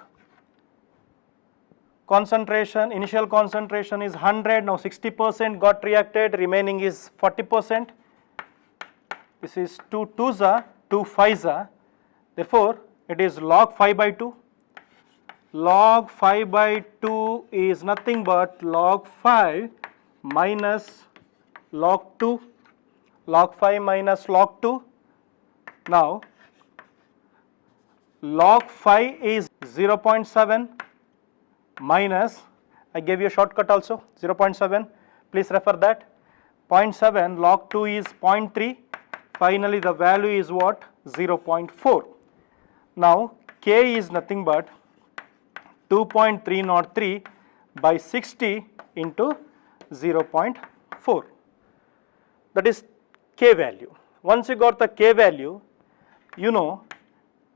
concentration, initial concentration is 100, now 60% got reacted, remaining is 40%. This is 2 2s are, 2 5s are, therefore it is log 5 by 2. Log 5 by 2 is nothing but log 5 minus log 2, log 5 minus log 2. Now log 5 is 0.7 minus, I gave you a shortcut also, 0.7, please refer that, 0.7 log 2 is 0.3, finally the value is what, 0.4. Now K is nothing but 2.303 by 60 into 0.4, that is K value. Once you got the K value, you know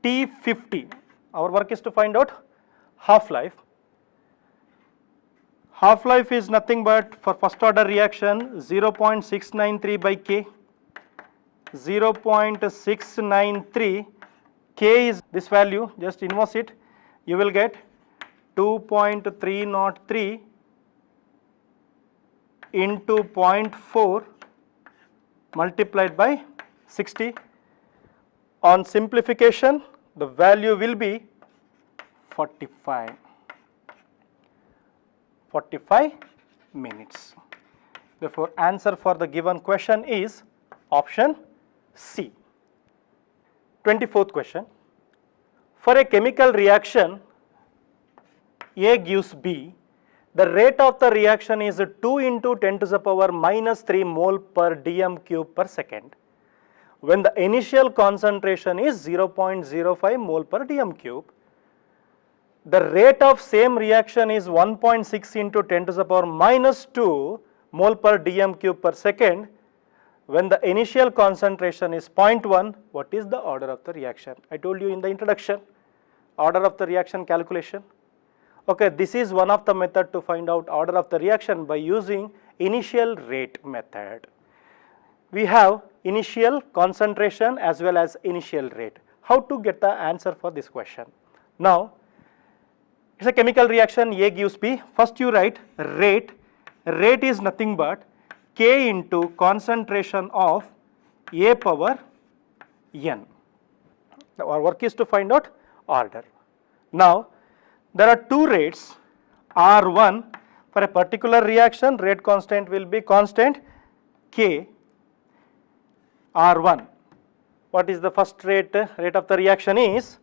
T50, our work is to find out half-life. Half-life is nothing but, for first order reaction, 0.693 by K, 0.693, K is this value, just inverse it, you will get 2.303 into 0.4 multiplied by 60. On simplification, the value will be 45 minutes. Therefore, answer for the given question is option C. 24th question. For a chemical reaction, A gives B, the rate of the reaction is 2 into 10 to the power minus 3 mole per dm cube per second, when the initial concentration is 0.05 mole per dm cube. The rate of same reaction is 1.6 into 10 to the power minus 2 mole per dm cube per second, when the initial concentration is 0.1. What is the order of the reaction? I told you in the introduction, order of the reaction calculation. Okay, this is one of the method to find out order of the reaction by using initial rate method. We have initial concentration as well as initial rate. How to get the answer for this question? Now, it's a chemical reaction, A gives B. First you write rate. Rate is nothing but K into concentration of A power N. Our work is to find out order. Now, there are two rates, R1 for a particular reaction, rate constant will be constant K R1. What is the first rate? Rate of the reaction is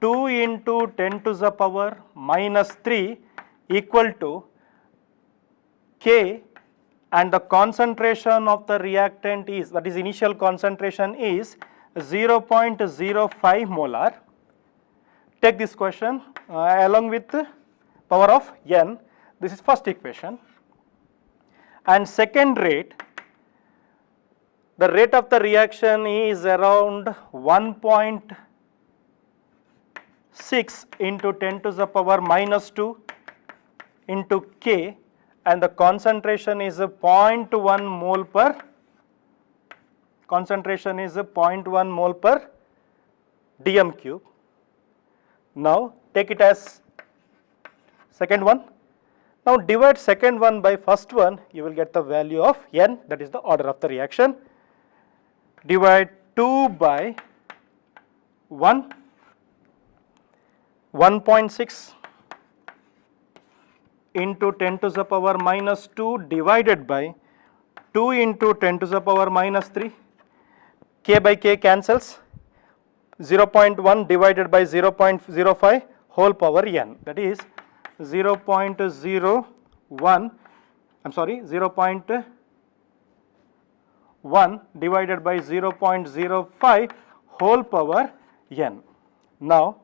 2 into 10 to the power minus 3 equal to K, and the concentration of the reactant is, that is initial concentration is 0.05 molar. Take this question along with power of n. This is first equation. And second rate, the rate of the reaction is around 1.6 into 10 to the power minus 2 into K, and the concentration is 0.1 mole per, concentration is 0.1 mole per dm cube. Now take it as second one. Now divide second one by first one, you will get the value of n, that is the order of the reaction. Divide 2 by 1, 1.6 into 10 to the power minus 2 divided by 2 into 10 to the power minus 3, K by K cancels, 0.1 divided by 0.05 whole power n, that is 0.01, I'm sorry, 0.1 divided by 0.05 whole power n. Now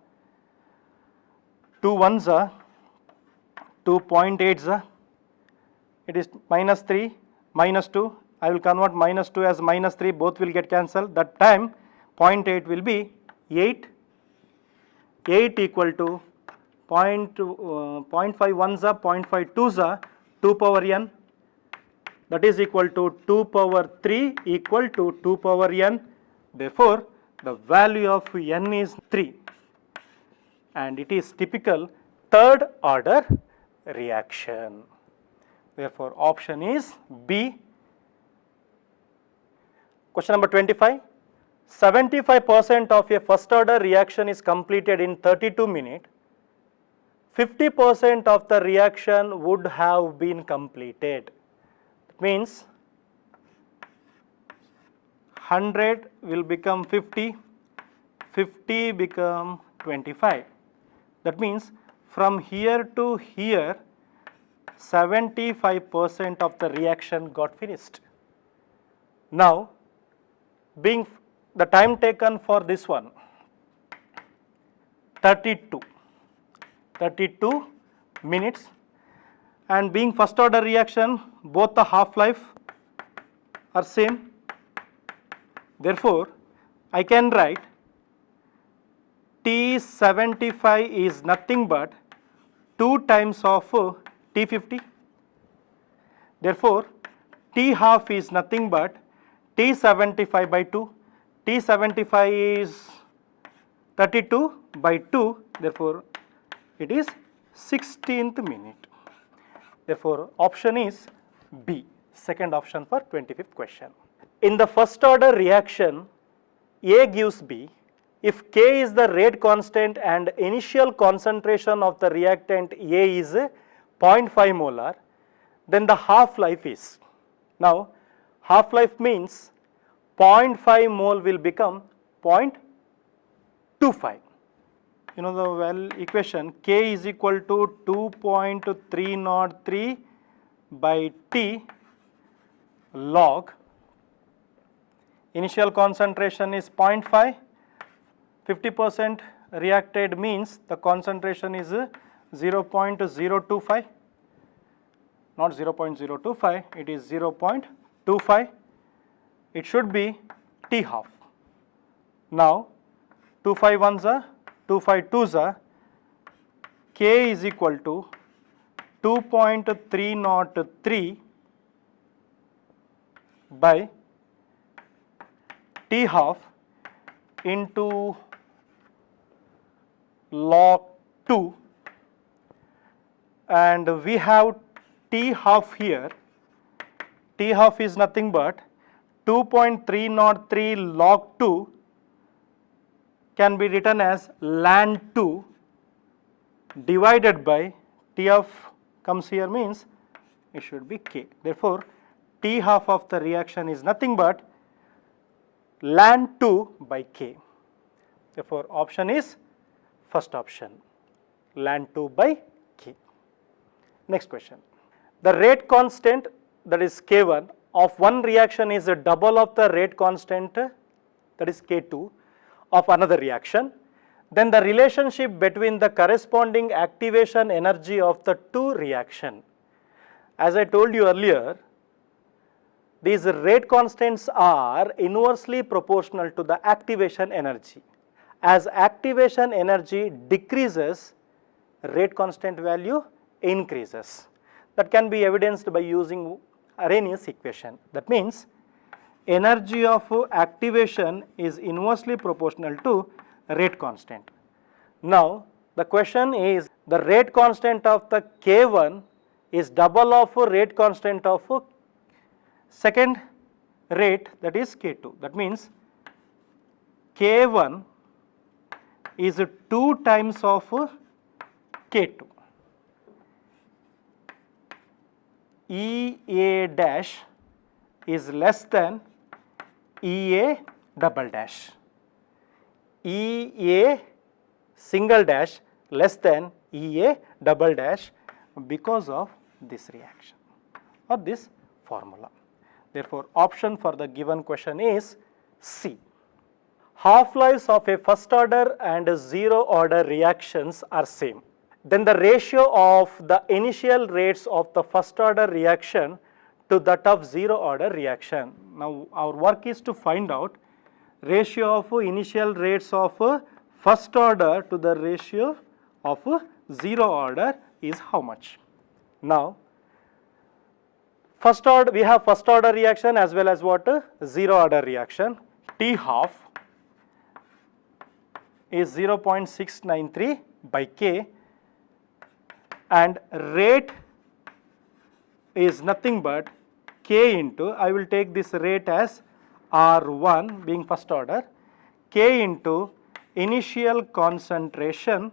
2 ones are 2.8s are, it is minus 3 minus 2, I will convert minus 2 as minus 3, both will get cancelled. That time 0.8 will be 8, 8 equal to 0.5 ones are, 0.5 twos are, 2 power n, that is equal to 2 power 3 equal to 2 power n. Therefore, the value of n is 3, and it is typical third order reaction. Therefore, option is B. Question number 25. 75% of a first order reaction is completed in 32 minutes. 50% of the reaction would have been completed. That means 100 will become 50, 50 become 25. That means from here to here 75% of the reaction got finished. Now, being the time taken for this one 32 minutes, and being first order reaction, both the half life are same. Therefore, I can write T75 is nothing but 2 times of T50. Therefore, T half is nothing but T75 by 2. T75 is 32 by 2. Therefore, it is 16th minute. Therefore, option is B, second option for 25th question. In the first order reaction, A gives B. If K is the rate constant and initial concentration of the reactant A is 0.5 molar, then the half life is. Now, half life means 0.5 mole will become 0.25. you know the equation K is equal to 2.303 by T log, initial concentration is 0.5, 50% reacted means the concentration is 0.025, not 0.025, it is 0.25, it should be T half. Now 2 5 1s are 2 5 2s are, K is equal to 2.303 by T half into log 2, and we have T half here. T half is nothing but 2.303 log 2 can be written as ln 2 divided by T of comes here means it should be K. Therefore, T half of the reaction is nothing but ln 2 by K. Therefore, option is first option, ln 2 by K. Next question. The rate constant, that is K1 of one reaction is a double of the rate constant, that is K2 of another reaction. Then the relationship between the corresponding activation energy of the two reaction. As I told you earlier, these rate constants are inversely proportional to the activation energy. As activation energy decreases, rate constant value increases. That can be evidenced by using Arrhenius equation. That means energy of activation is inversely proportional to rate constant. Now the question is, the rate constant of the K1 is double of rate constant of second rate, that is K2. That means K1 is 2 times of K2. EA dash is less than EA double dash. EA single dash less than EA double dash because of this reaction or this formula. Therefore, option for the given question is C. Half-lives of a first order and a zero order reactions are same. Then the ratio of the initial rates of the first order reaction to that of zero order reaction. Now our work is to find out ratio of initial rates of first order to the ratio of zero order is how much. Now first order, we have first order reaction as well as what? Zero order reaction. T half is 0.693 by K, and rate is nothing but K into, I will take this rate as R1 being first order, K into initial concentration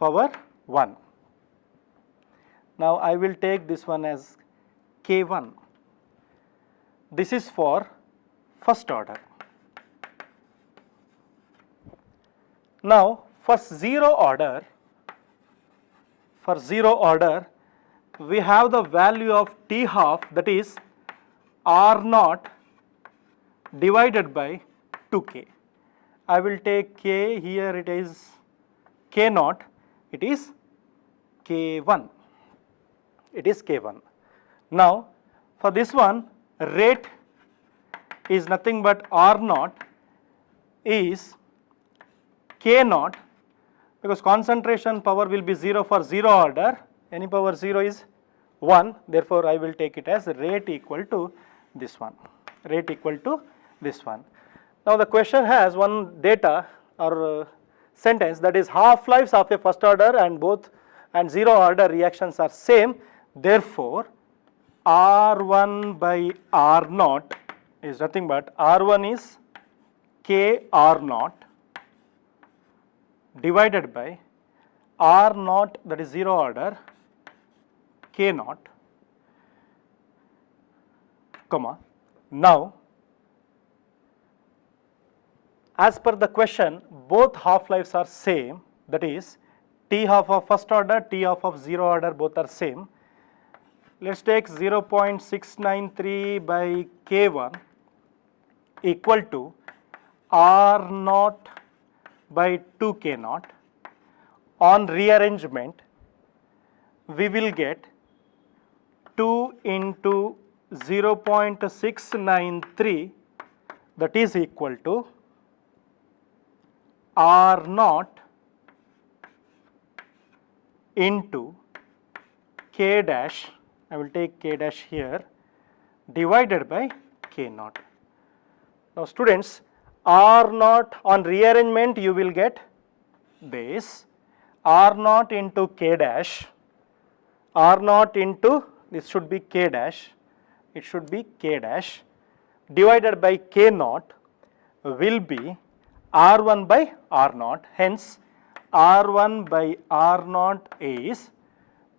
power 1. Now I will take this one as K1. This is for first order. Now for zero order, we have the value of T half, that is R naught divided by 2K. I will take K, here it is K naught, it is K1, it is K1. Now for this one, rate is nothing but R naught is K naught, because concentration power will be 0 for zero order, any power 0 is 1, therefore I will take it as rate equal to this one, rate equal to this one. Now the question has one data or sentence, that is half-lives of a first order and zero order reactions are same, therefore R1 by R naught is nothing but R1 is K R naught divided by R naught, that is zero order, K naught, comma. Now as per the question, both half-lives are same, that is T half of first order, T half of 0 order, both are same. Let's take 0.693 by K1 equal to R naught by 2 K naught. On rearrangement, we will get 2 into 0.693, that is equal to R naught into K dash, I will take K dash here, divided by K naught. Now students, R naught on rearrangement you will get this R naught into K dash, R naught into, this should be K dash, it should be K dash, divided by K naught will be R1 by R naught. Hence R1 by R naught is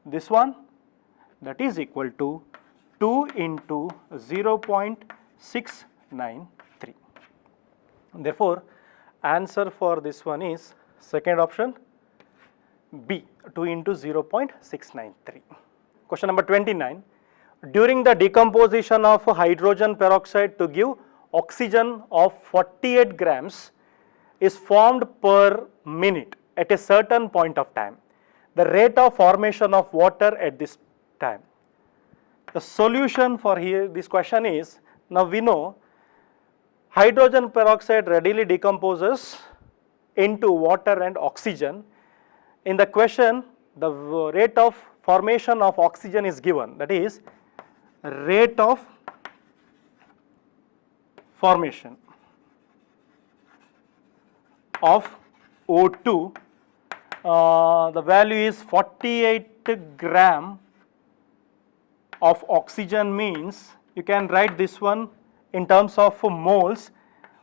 this one, that is equal to 2 into 0.693. Therefore, answer for this one is second option B, 2 into 0.693. Question number 29. During the decomposition of hydrogen peroxide to give oxygen of 48 grams is formed per minute at a certain point of time. The rate of formation of water at this time. The solution for here this question is, now we know hydrogen peroxide readily decomposes into water and oxygen. In the question, the rate of formation of oxygen is given, that is rate of formation of O2, the value is 48 gram of oxygen, means you can write this one in terms of moles.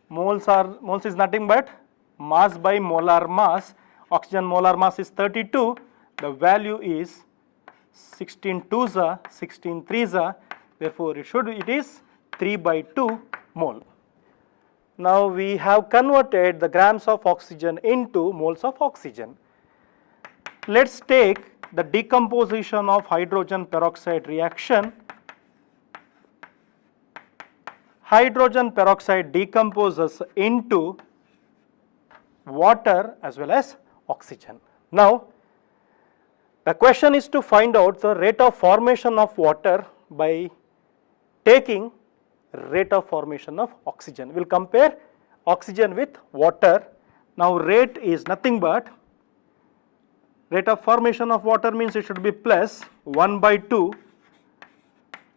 Moles is nothing but mass by molar mass. Oxygen molar mass is 32, the value is 16 2s are 16 3s are, therefore it is 3 by 2 mole. Now we have converted the grams of oxygen into moles of oxygen. Let's take the decomposition of hydrogen peroxide reaction. Hydrogen peroxide decomposes into water as well as oxygen. Now the question is to find out the rate of formation of water by taking rate of formation of oxygen. We will compare oxygen with water. Now rate is nothing but, rate of formation of water means it should be plus 1 by 2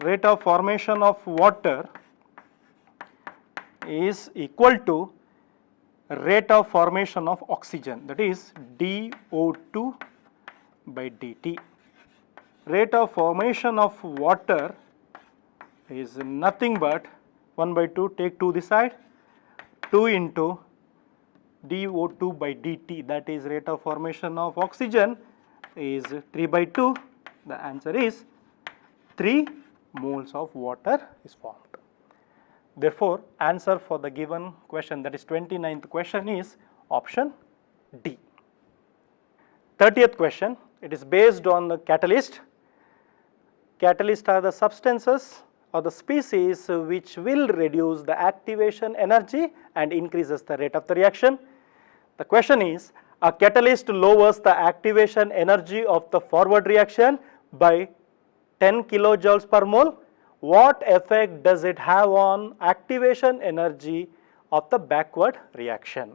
rate of formation of water is equal to rate of formation of oxygen, that is dO2 by dt. Rate of formation of water is nothing but 1 by 2, take 2 this side, 2 into dO2 by dt, that is rate of formation of oxygen is 3 by 2. The answer is 3 moles of water is formed. Therefore, answer for the given question, that is 29th question, is option D. 30th question, it is based on the catalyst. Catalysts are the substances or the species which will reduce the activation energy and increases the rate of the reaction. The question is, a catalyst lowers the activation energy of the forward reaction by 10 kilojoules per mole. What effect does it have on activation energy of the backward reaction?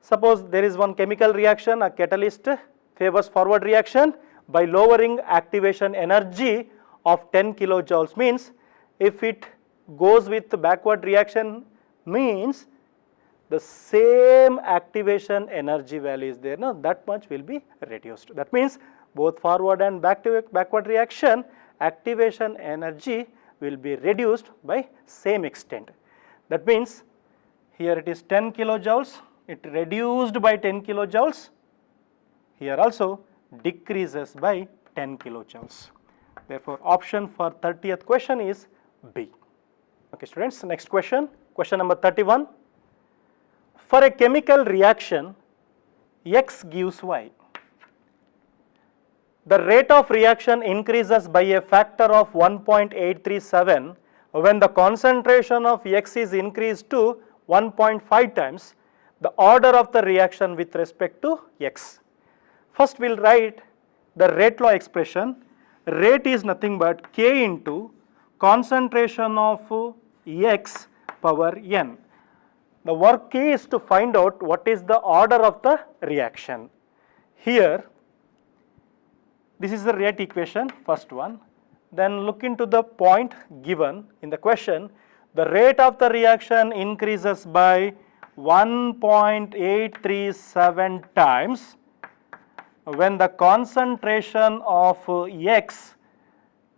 Suppose there is one chemical reaction, a catalyst favors forward reaction by lowering activation energy of 10 kilojoules, means if it goes with the backward reaction means the same activation energy value is there, no, that much will be reduced. That means both forward and backward reaction activation energy will be reduced by same extent. That means here it is 10 kilojoules, it reduced by 10 kilojoules, here also decreases by 10 kilojoules. Therefore, option for 30th question is B. Okay students, next question, question number 31. For a chemical reaction, X gives Y. The rate of reaction increases by a factor of 1.837 when the concentration of X is increased to 1.5 times the order of the reaction with respect to X. First we will write the rate law expression. Rate is nothing but K into concentration of X power N. The work K is to find out what is the order of the reaction. Here this is the rate equation, first one. Then look into the point given in the question. The rate of the reaction increases by 1.837 times when the concentration of X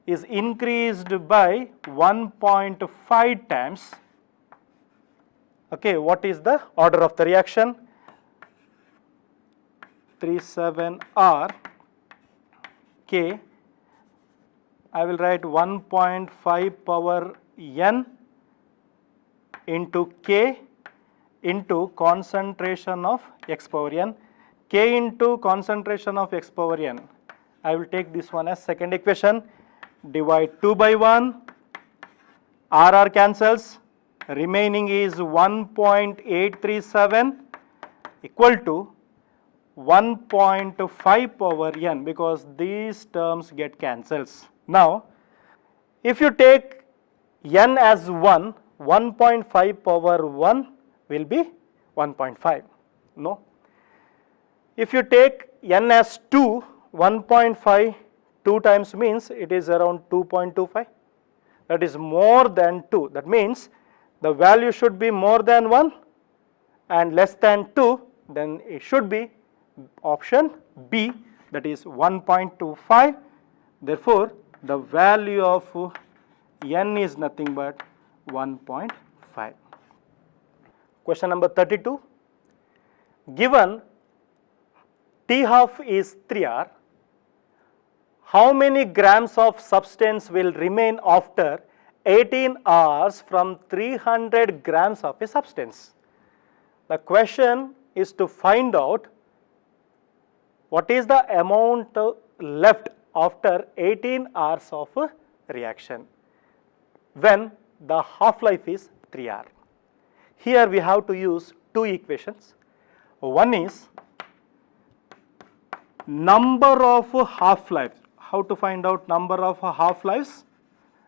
is increased by 1.5 times. Okay, what is the order of the reaction? 37R K, I will write 1.5 power N into K into concentration of X power N. K into concentration of X power N. I will take this one as second equation. Divide 2 by 1, RR cancels, remaining is 1.837 equal to 1.5 power N, because these terms get cancels. Now, if you take N as 1, 1.5 power 1 will be 1.5. No. If you take N as 2, 1.5 2 times means it is around 2.25. That is more than 2. That means the value should be more than 1 and less than 2. Then it should be option B, that is 1.25. Therefore, the value of N is nothing but 1.5. Question number 32. Given T half is 3R, how many grams of substance will remain after 18 hours from 300 grams of a substance? The question is to find out what is the amount left after 18 hours of a reaction when the half-life is 3R. Here we have to use two equations. One is number of half-lives. How to find out number of half-lives?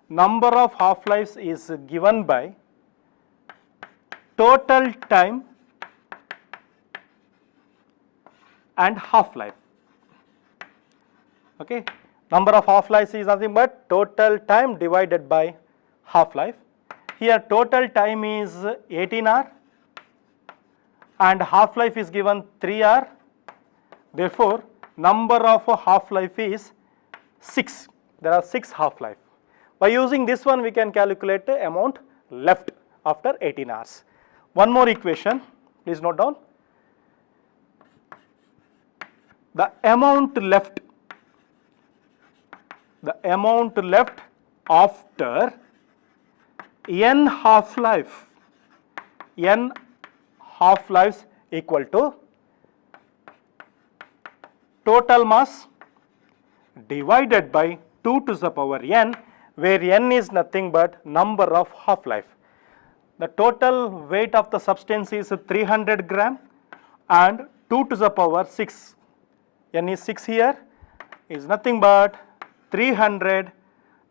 Number of half-lives is given by total time and half-life. Okay, number of half-lives is nothing but total time divided by half-life. Here total time is 18R and half-life is given 3R. Therefore, number of half-life is 6. There are 6 half-life. By using this one, we can calculate the amount left after 18 hours. One more equation, please note down. The amount left after N half-life, N half-lives equal to total mass divided by 2 to the power N, where N is nothing but number of half-life. The total weight of the substance is 300 gram and 2 to the power 6. N is 6 here, is nothing but 300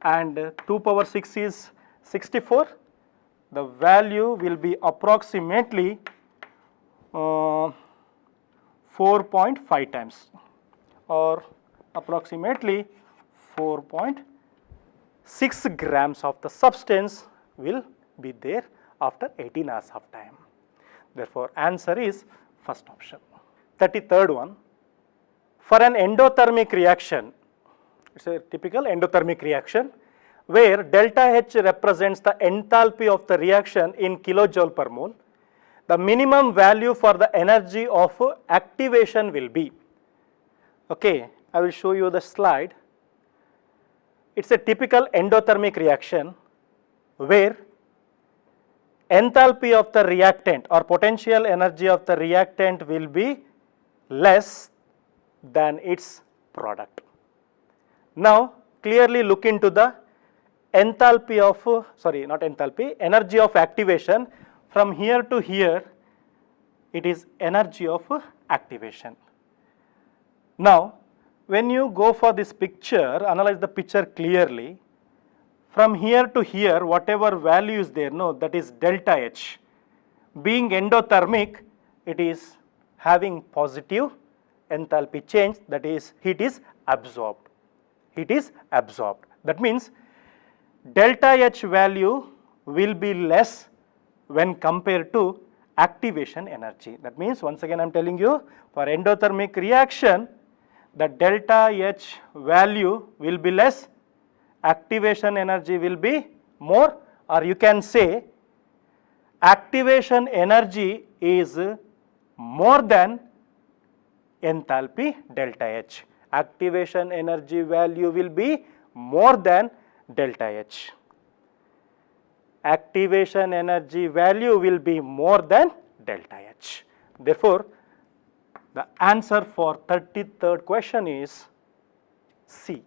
and 2 power 6 is 64. The value will be approximately 4.5 times or approximately 4.6 grams of the substance will be there after 18 hours of time. Therefore, answer is first option. 33rd one. For an endothermic reaction, it's a typical endothermic reaction where delta H represents the enthalpy of the reaction in kilojoule per mole. The minimum value for the energy of activation will be. Okay, I will show you the slide. It's a typical endothermic reaction where enthalpy of the reactant or potential energy of the reactant will be less than its product. Now clearly look into the enthalpy of, sorry not enthalpy, energy of activation. From here to here it is energy of activation. Now when you go for this picture, analyze the picture clearly. From here to here whatever value is there, no, that is delta H. Being endothermic, it is having positive enthalpy change, that is heat is absorbed. Heat is absorbed. That means delta H value will be less when compared to activation energy. That means once again I am telling you, for endothermic reaction the delta H value will be less, activation energy will be more, or you can say activation energy is more than enthalpy delta H. Activation energy value will be more than delta H. Activation energy value will be more than delta H. Therefore, the answer for 33rd question is C.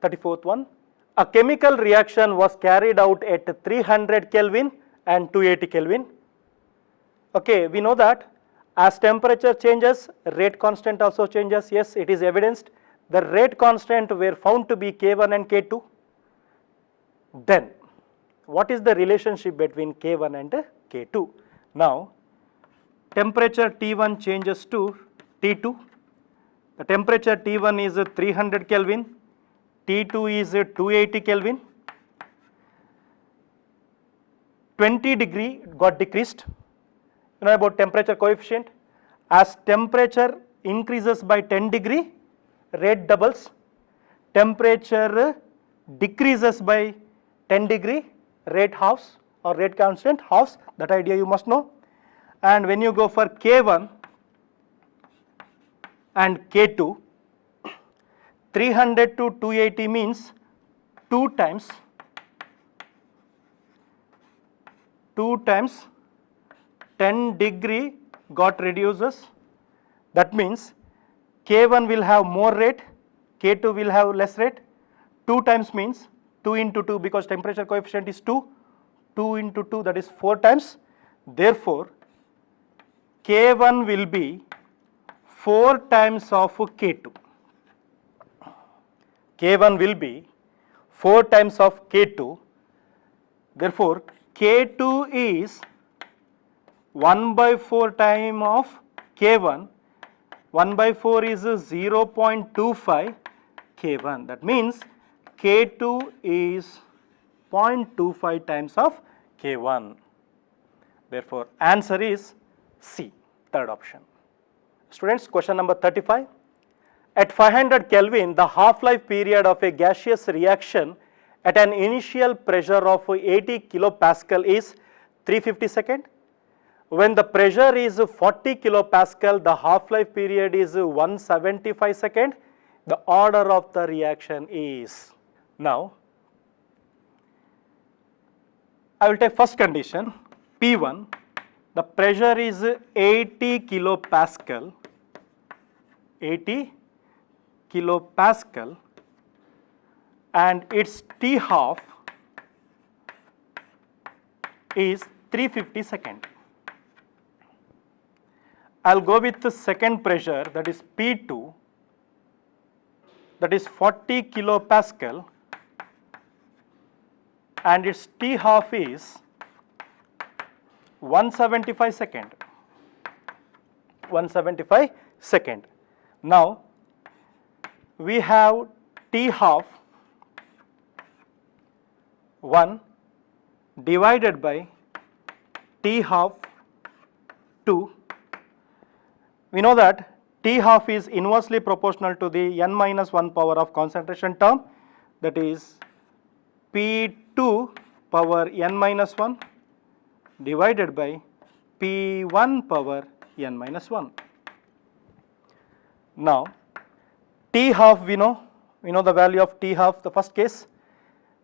34th one, a chemical reaction was carried out at 300 Kelvin and 280 Kelvin. Okay, we know that as temperature changes, rate constant also changes. Yes, it is evidenced. The rate constant were found to be K1 and K2. Then, what is the relationship between K1 and K2? Now, temperature T1 changes to T2. The temperature T1 is 300 Kelvin, T2 is 280 Kelvin. 20 degree got decreased. You know about temperature coefficient. As temperature increases by 10 degree, rate doubles. Temperature decreases by 10 degree, rate halves, or rate constant halves. That idea you must know. And when you go for K1 and K2, 300 to 280 means 2 times 10 degree got reduces. That means K1 will have more rate, K2 will have less rate. 2 times means 2 into 2, because temperature coefficient is 2. 2 into 2, that is 4 times. Therefore, K1 will be 4 times of K2. K1 will be 4 times of K2. Therefore, K2 is 1 by 4 time of K1. 1 by 4 is 0.25 K1. That means K2 is 0.25 times of K1. Therefore, answer is C, third option. Students, question number 35. At 500 Kelvin, the half-life period of a gaseous reaction at an initial pressure of 80 kilopascal is 350 seconds. When the pressure is 40 kilopascal, the half-life period is 175 seconds. The order of the reaction is. Now, I will take first condition, P1, the pressure is 80 kilopascal, 80 kilopascal, and its T half is 350 seconds. I'll go with the second pressure, that is P2, that is 40 kilopascal, and its T half is 175 seconds. 175 seconds. Now, we have T half 1 divided by T half 2. We know that T half is inversely proportional to the n minus 1 power of concentration term, that is P2 power n minus 1 divided by P1 power n minus 1. Now, T half we know the value of T half, the first case,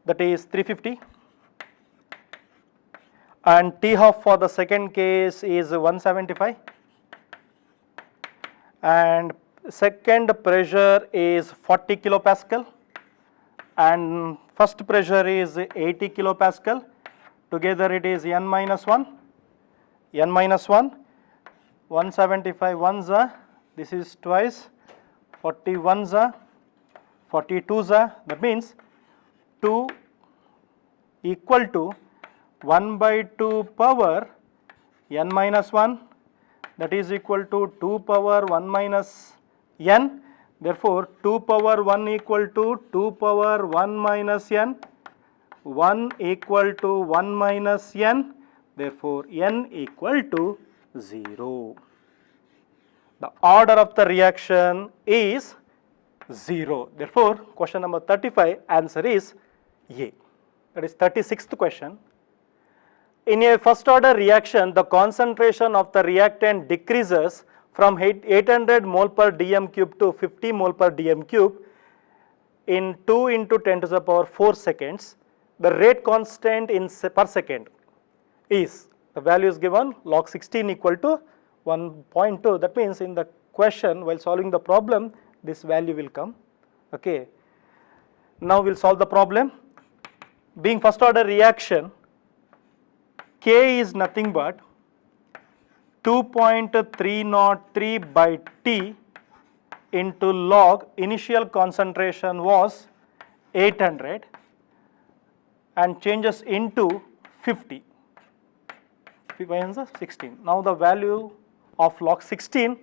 that is 350, and T half for the second case is 175, and second pressure is 40 kilopascal and first pressure is 80 kilopascal. Together it is n minus 1, 175 ones are, this is twice, 40 ones are, 42s are, that means 2 equal to 1 by 2 power n minus 1, that is equal to 2 power 1 minus n. Therefore, 2 power 1 equal to 2 power 1 minus n, 1 equal to 1 minus n, therefore n equal to 0. The order of the reaction is 0. Therefore, question number 35 answer is A. That is 36th question. In a first order reaction, the concentration of the reactant decreases from 800 mole per dm cube to 50 mole per dm cube in 2 into 10 to the power 4 seconds. The rate constant in per second is, the value is given, log 16 equal to 1.2. That means in the question, while solving the problem, this value will come. Okay. Now we'll solve the problem. Being first order reaction, K is nothing but 2.303 by T into log, initial concentration was 800 and changes into 50. 16. Now the value of log 16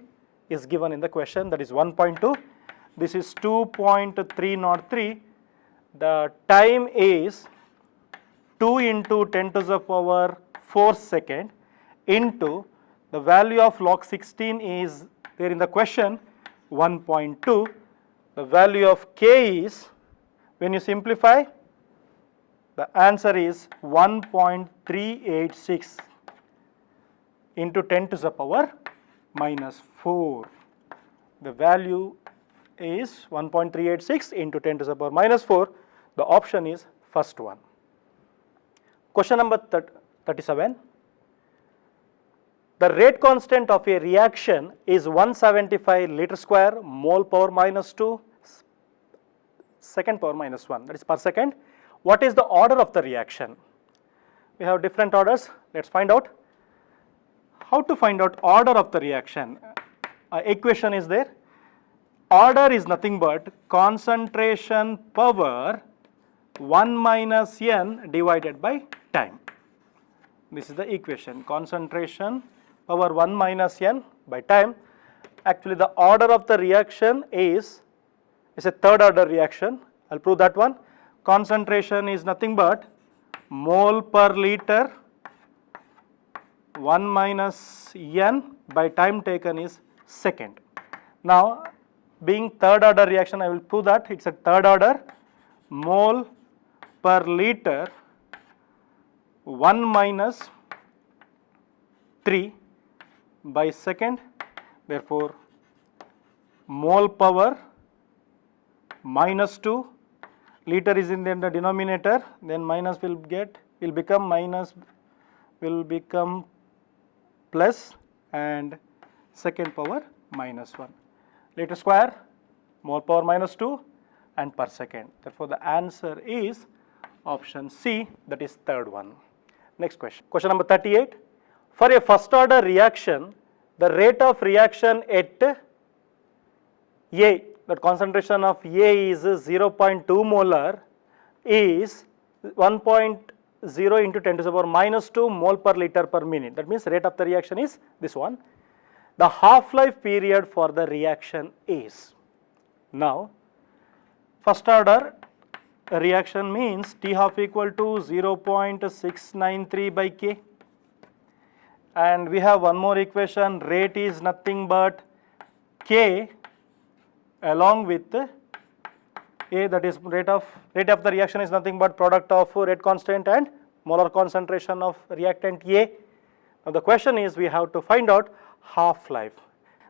is given in the question, that is 1.2. This is 2.303. The time is 2 into 10 to the power 4 second into the value of log 16 is there in the question, 1.2. The value of K is, when you simplify, the answer is 1.386 into 10 to the power minus 4. The value is 1.386 into 10 to the power minus 4. The option is first one. Question number 37. The rate constant of a reaction is 175 liter square mole power minus 2 second power minus 1, that is per second. What is the order of the reaction? We have different orders. Let's find out. How to find out order of the reaction? Equation is there. Order is nothing but concentration power 1 minus n divided by time. This is the equation, concentration power 1 minus n by time. Actually, the order of the reaction is a third order reaction. I'll prove that one. Concentration is nothing but mole per liter 1 minus n by time taken is second. Now, being third order reaction, I will prove that it's a third order, mole per liter 1 minus 3 by second. Therefore, mole power minus 2, liter is in the denominator, then minus will become minus, will become plus, and second power minus 1. Liter square, mole power minus 2 and per second. Therefore, the answer is option C, that is third one. Next question. Question number 38. For a first order reaction, the rate of reaction at A, that concentration of A is 0.2 molar, is 1.0 into 10 to the power minus 2 mole per liter per minute. That means rate of the reaction is this one. The half-life period for the reaction is. Now, first order reaction means T half equal to 0.693 by K. And we have one more equation, rate is nothing but K along with A, that is rate of the reaction is nothing but product of rate constant and molar concentration of reactant A. Now the question is, we have to find out half-life.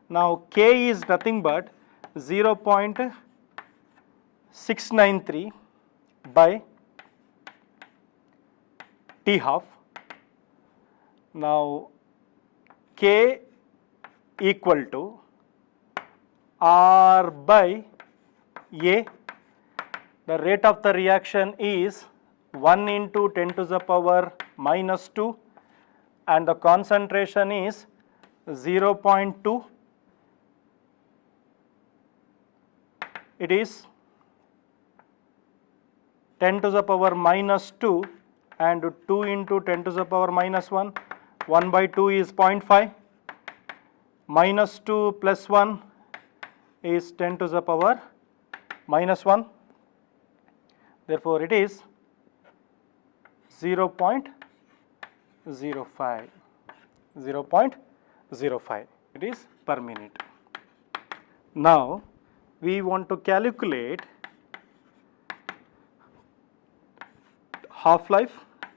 Now K is nothing but 0.693 by T half. Now K equal to R by A. The rate of the reaction is 1 into 10 to the power minus 2 and the concentration is 0.2. It is 10 to the power minus 2 and 2 into 10 to the power minus 1, 1 by 2 is 0.5, minus 2 plus 1 is 10 to the power minus 1. Therefore, it is 0.05, 0.05, it is per minute. Now, we want to calculate half-life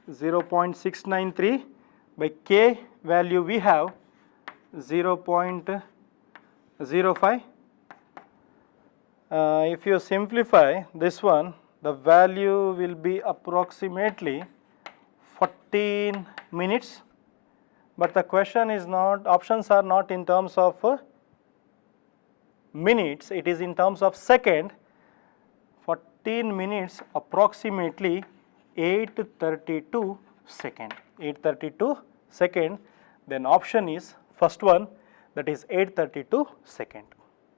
0.693 by K value we have 0.05. If you simplify this one, the value will be approximately 14 minutes, but the question is not, options are not in terms of minutes, it is in terms of second. 14 minutes approximately 832 second, 832 second, then option is first one, that is 832 second.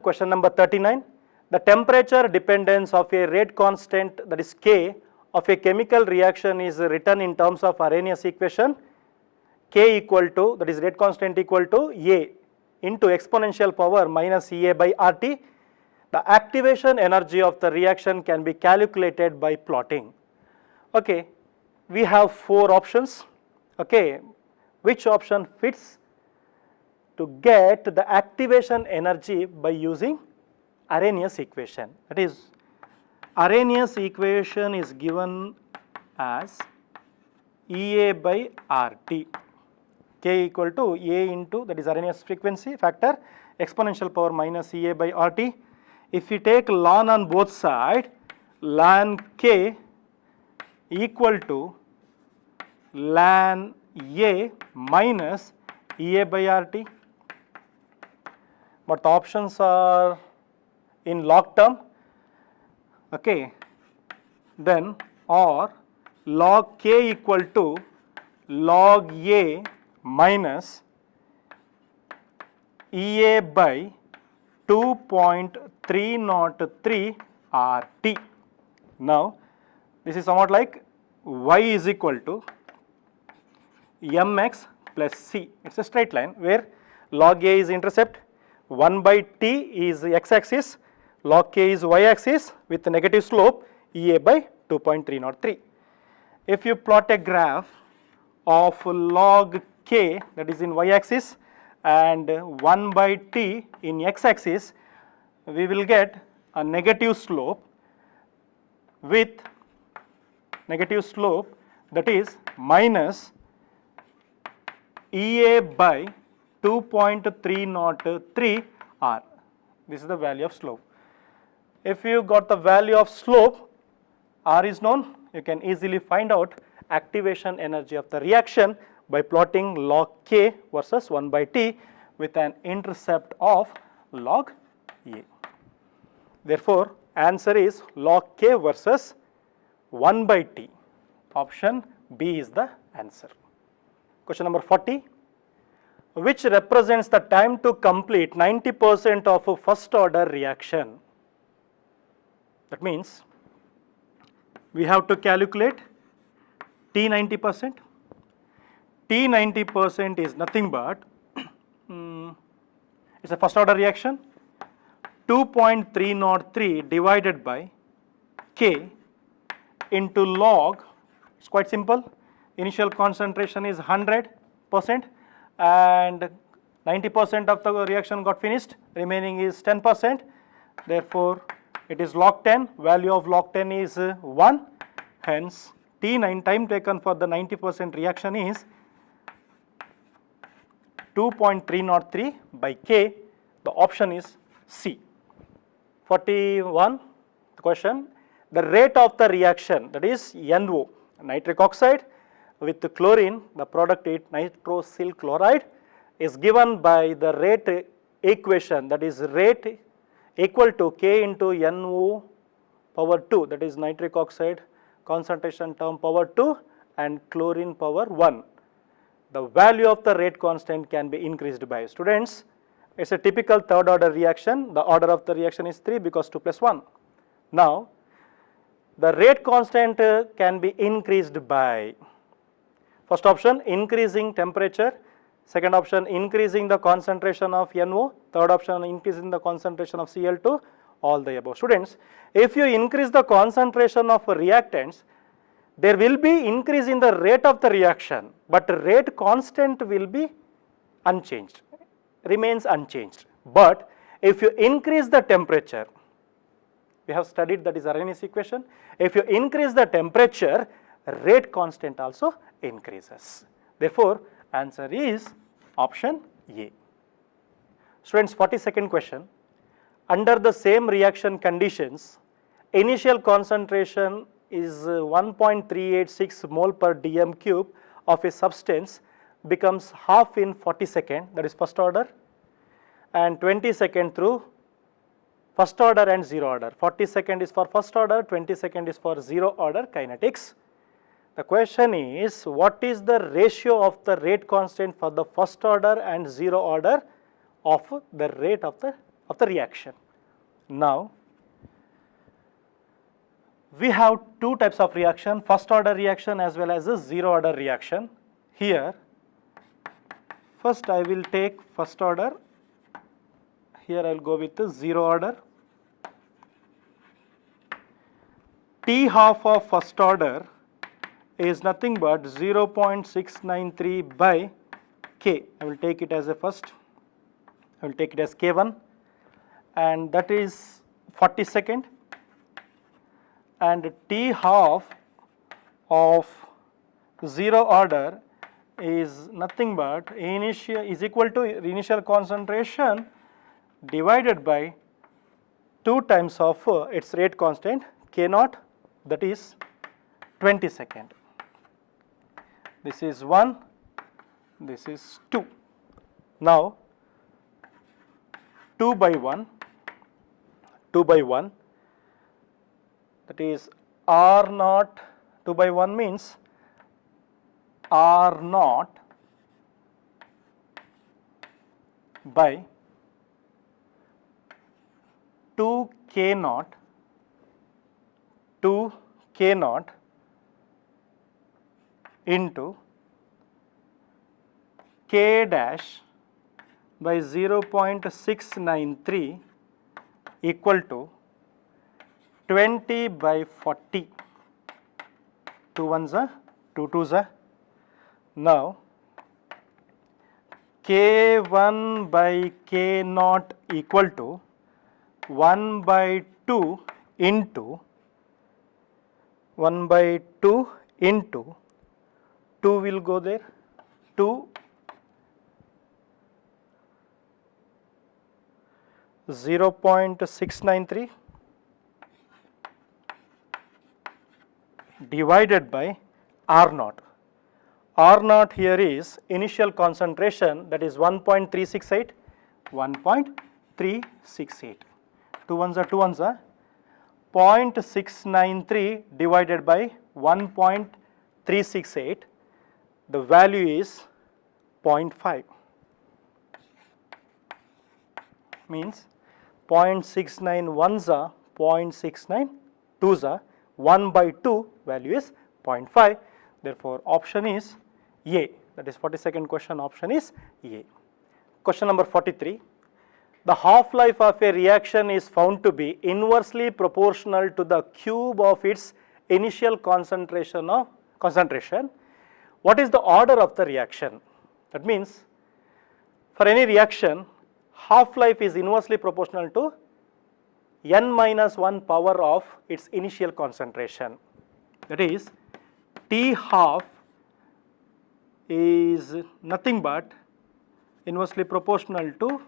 Question number 39. The temperature dependence of a rate constant, that is K, of a chemical reaction is written in terms of Arrhenius equation. K equal to, that is rate constant equal to A into exponential power minus EA by RT. The activation energy of the reaction can be calculated by plotting. Okay, we have 4 options. Okay, which option fits to get the activation energy by using Arrhenius equation? That is, Arrhenius equation is given as EA by RT. K equal to A into, that is Arrhenius frequency factor, exponential power minus EA by RT. If we take ln on both sides, ln K equal to ln A minus EA by RT. But the options are in log term, okay, then or log K equal to log A minus EA by 2.303 RT. Now, this is somewhat like y is equal to mx plus c. It is a straight line where log A is intercept, 1 by t is x axis, log K is y axis with a negative slope EA by 2.303. If you plot a graph of log K, that is in y axis, and 1 by t in x axis, we will get a negative slope with negative slope, that is minus EA by 2.303 R. This is the value of slope. If you got the value of slope, R is known, you can easily find out activation energy of the reaction by plotting log K versus 1 by t with an intercept of log A. Therefore, answer is log K versus 1 by t. Option B is the answer. Question number 40. Which represents the time to complete 90% of a first order reaction? That means we have to calculate T 90%. T 90% is nothing but it's a first order reaction, 2.303 divided by K into log, it's quite simple, initial concentration is 100% and 90% of the reaction got finished, remaining is 10%, therefore it is log 10, value of log 10 is 1, hence T9 time taken for the 90% reaction is 2.303 by K. The option is C. 41 question, the rate of the reaction, that is NO, nitric oxide with chlorine, the product is nitrosyl chloride, is given by the rate equation, that is rate equal to K into NO power 2, that is nitric oxide concentration term power 2 and chlorine power 1. The value of the rate constant can be increased by. Students, it's a typical third order reaction. The order of the reaction is 3 because 2 plus 1. Now, the rate constant can be increased by, first option increasing temperature, second option increasing the concentration of NO, third option increasing the concentration of Cl2, all the above. Students, if you increase the concentration of reactants, there will be increase in the rate of the reaction, but rate constant will be unchanged, remains unchanged. But if you increase the temperature, we have studied, that is Arrhenius equation, if you increase the temperature, rate constant also increases. Therefore, answer is option A. Students, 42nd question. Under the same reaction conditions, initial concentration is 1.386 mole per dm cube of a substance becomes half in 42nd, that is first order, and 22nd through first order and 0 order. 42nd is for first order, 22nd is for 0 order kinetics. The question is, what is the ratio of the rate constant for the first order and 0 order of the rate of the reaction? Now, we have two types of reaction, first order reaction as well as a 0 order reaction. Here, first I will take first order, here I will go with the 0 order. T half of first order is nothing but 0.693 by K. I will take it as a first, I will take it as K1, and that is 42nd, and T half of 0 order is nothing but initial is equal to initial concentration divided by 2 times of its rate constant K0, that is 22nd. This is 1, this is 2. Now, 2 by 1, that is R0, 2 by 1 means R0 by 2 K0 into K dash by 0.693 equal to 20 by 40. 2 ones are 2 twos are. Now, K1 by K0 equal to 1 by 2 into 1 by 2 into 2 will go there, 2 0.693 divided by R0. R0 here is initial concentration, that is 1.368, 1.368. 2 ones are 2 ones are 0.693 divided by 1.368, the value is 0.5, means 0.69 ones are 0.69 twos are 1 by 2 value is 0.5. Therefore, option is A, that is 42nd question, option is A. Question number 43. The half-life of a reaction is found to be inversely proportional to the cube of its initial concentration. What is the order of the reaction? That means, for any reaction, half-life is inversely proportional to n minus 1 power of its initial concentration. That is, T half is nothing but inversely proportional to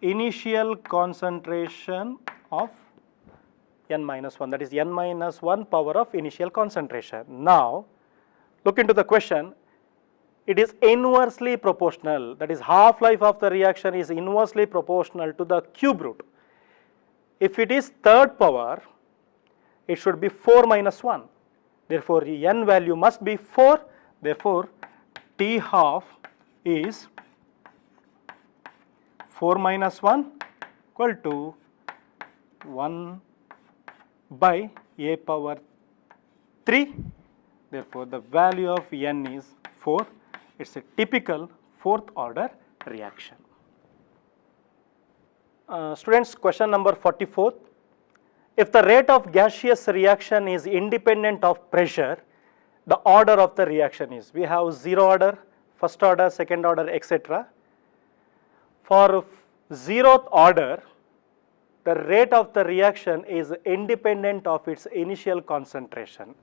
initial concentration of n minus 1, that is n minus 1 power of initial concentration. Now, look into the question. it is inversely proportional, that is half-life of the reaction is inversely proportional to the cube root. If it is third power, it should be 4 minus 1. Therefore, n value must be 4. Therefore, T half is 4 minus 1 equal to 1 by a power 3. Therefore, the value of n is 4. It is a typical fourth order reaction. Students, question number 44. If the rate of gaseous reaction is independent of pressure, the order of the reaction is, we have 0 order, first order, second order, etc. For 0th order, the rate of the reaction is independent of its initial concentration.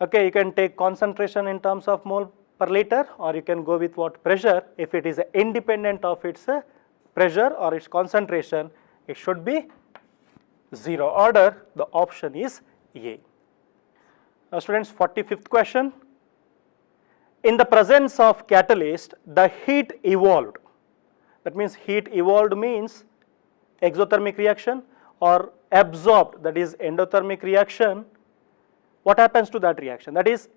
Okay, you can take concentration in terms of mole per liter, or you can go with what, pressure. If it is independent of its pressure or its concentration, it should be 0 order. The option is A. Now students, 45th question. In the presence of catalyst, the heat evolved. That means heat evolved means exothermic reaction, or absorbed, that is endothermic reaction. What happens to that reaction? That is,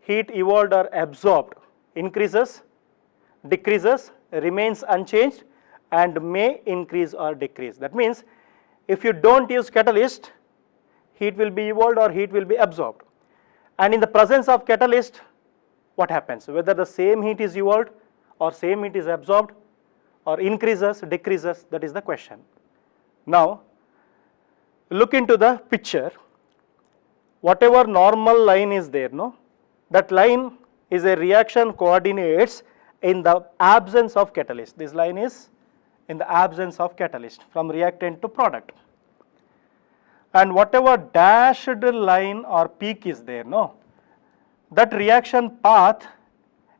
heat evolved or absorbed increases, decreases, remains unchanged, and may increase or decrease. That means if you don't use catalyst, heat will be evolved or heat will be absorbed. And in the presence of catalyst, what happens? Whether the same heat is evolved or same heat is absorbed or increases, decreases, that is the question. Now, look into the picture. Whatever normal line is there, no, that line is a reaction coordinates in the absence of catalyst. This line is in the absence of catalyst, from reactant to product. And whatever dashed line or peak is there, no, that reaction path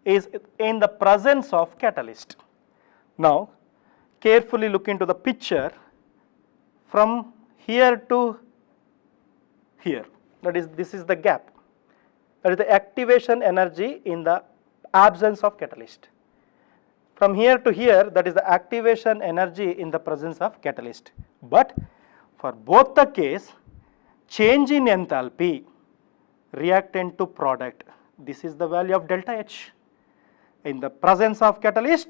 is in the presence of catalyst. Now, carefully look into the picture from here to here. That is, this is the gap. That is the activation energy in the absence of catalyst. From here to here, that is the activation energy in the presence of catalyst. But for both the case, change in enthalpy, reactant to product, this is the value of delta H. In the presence of catalyst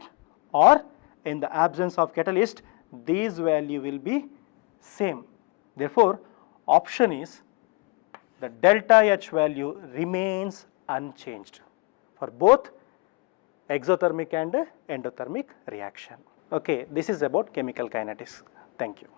or in the absence of catalyst, these value will be same. Therefore, option is the delta H value remains unchanged for both exothermic and endothermic reaction. Okay, this is about chemical kinetics. Thank you.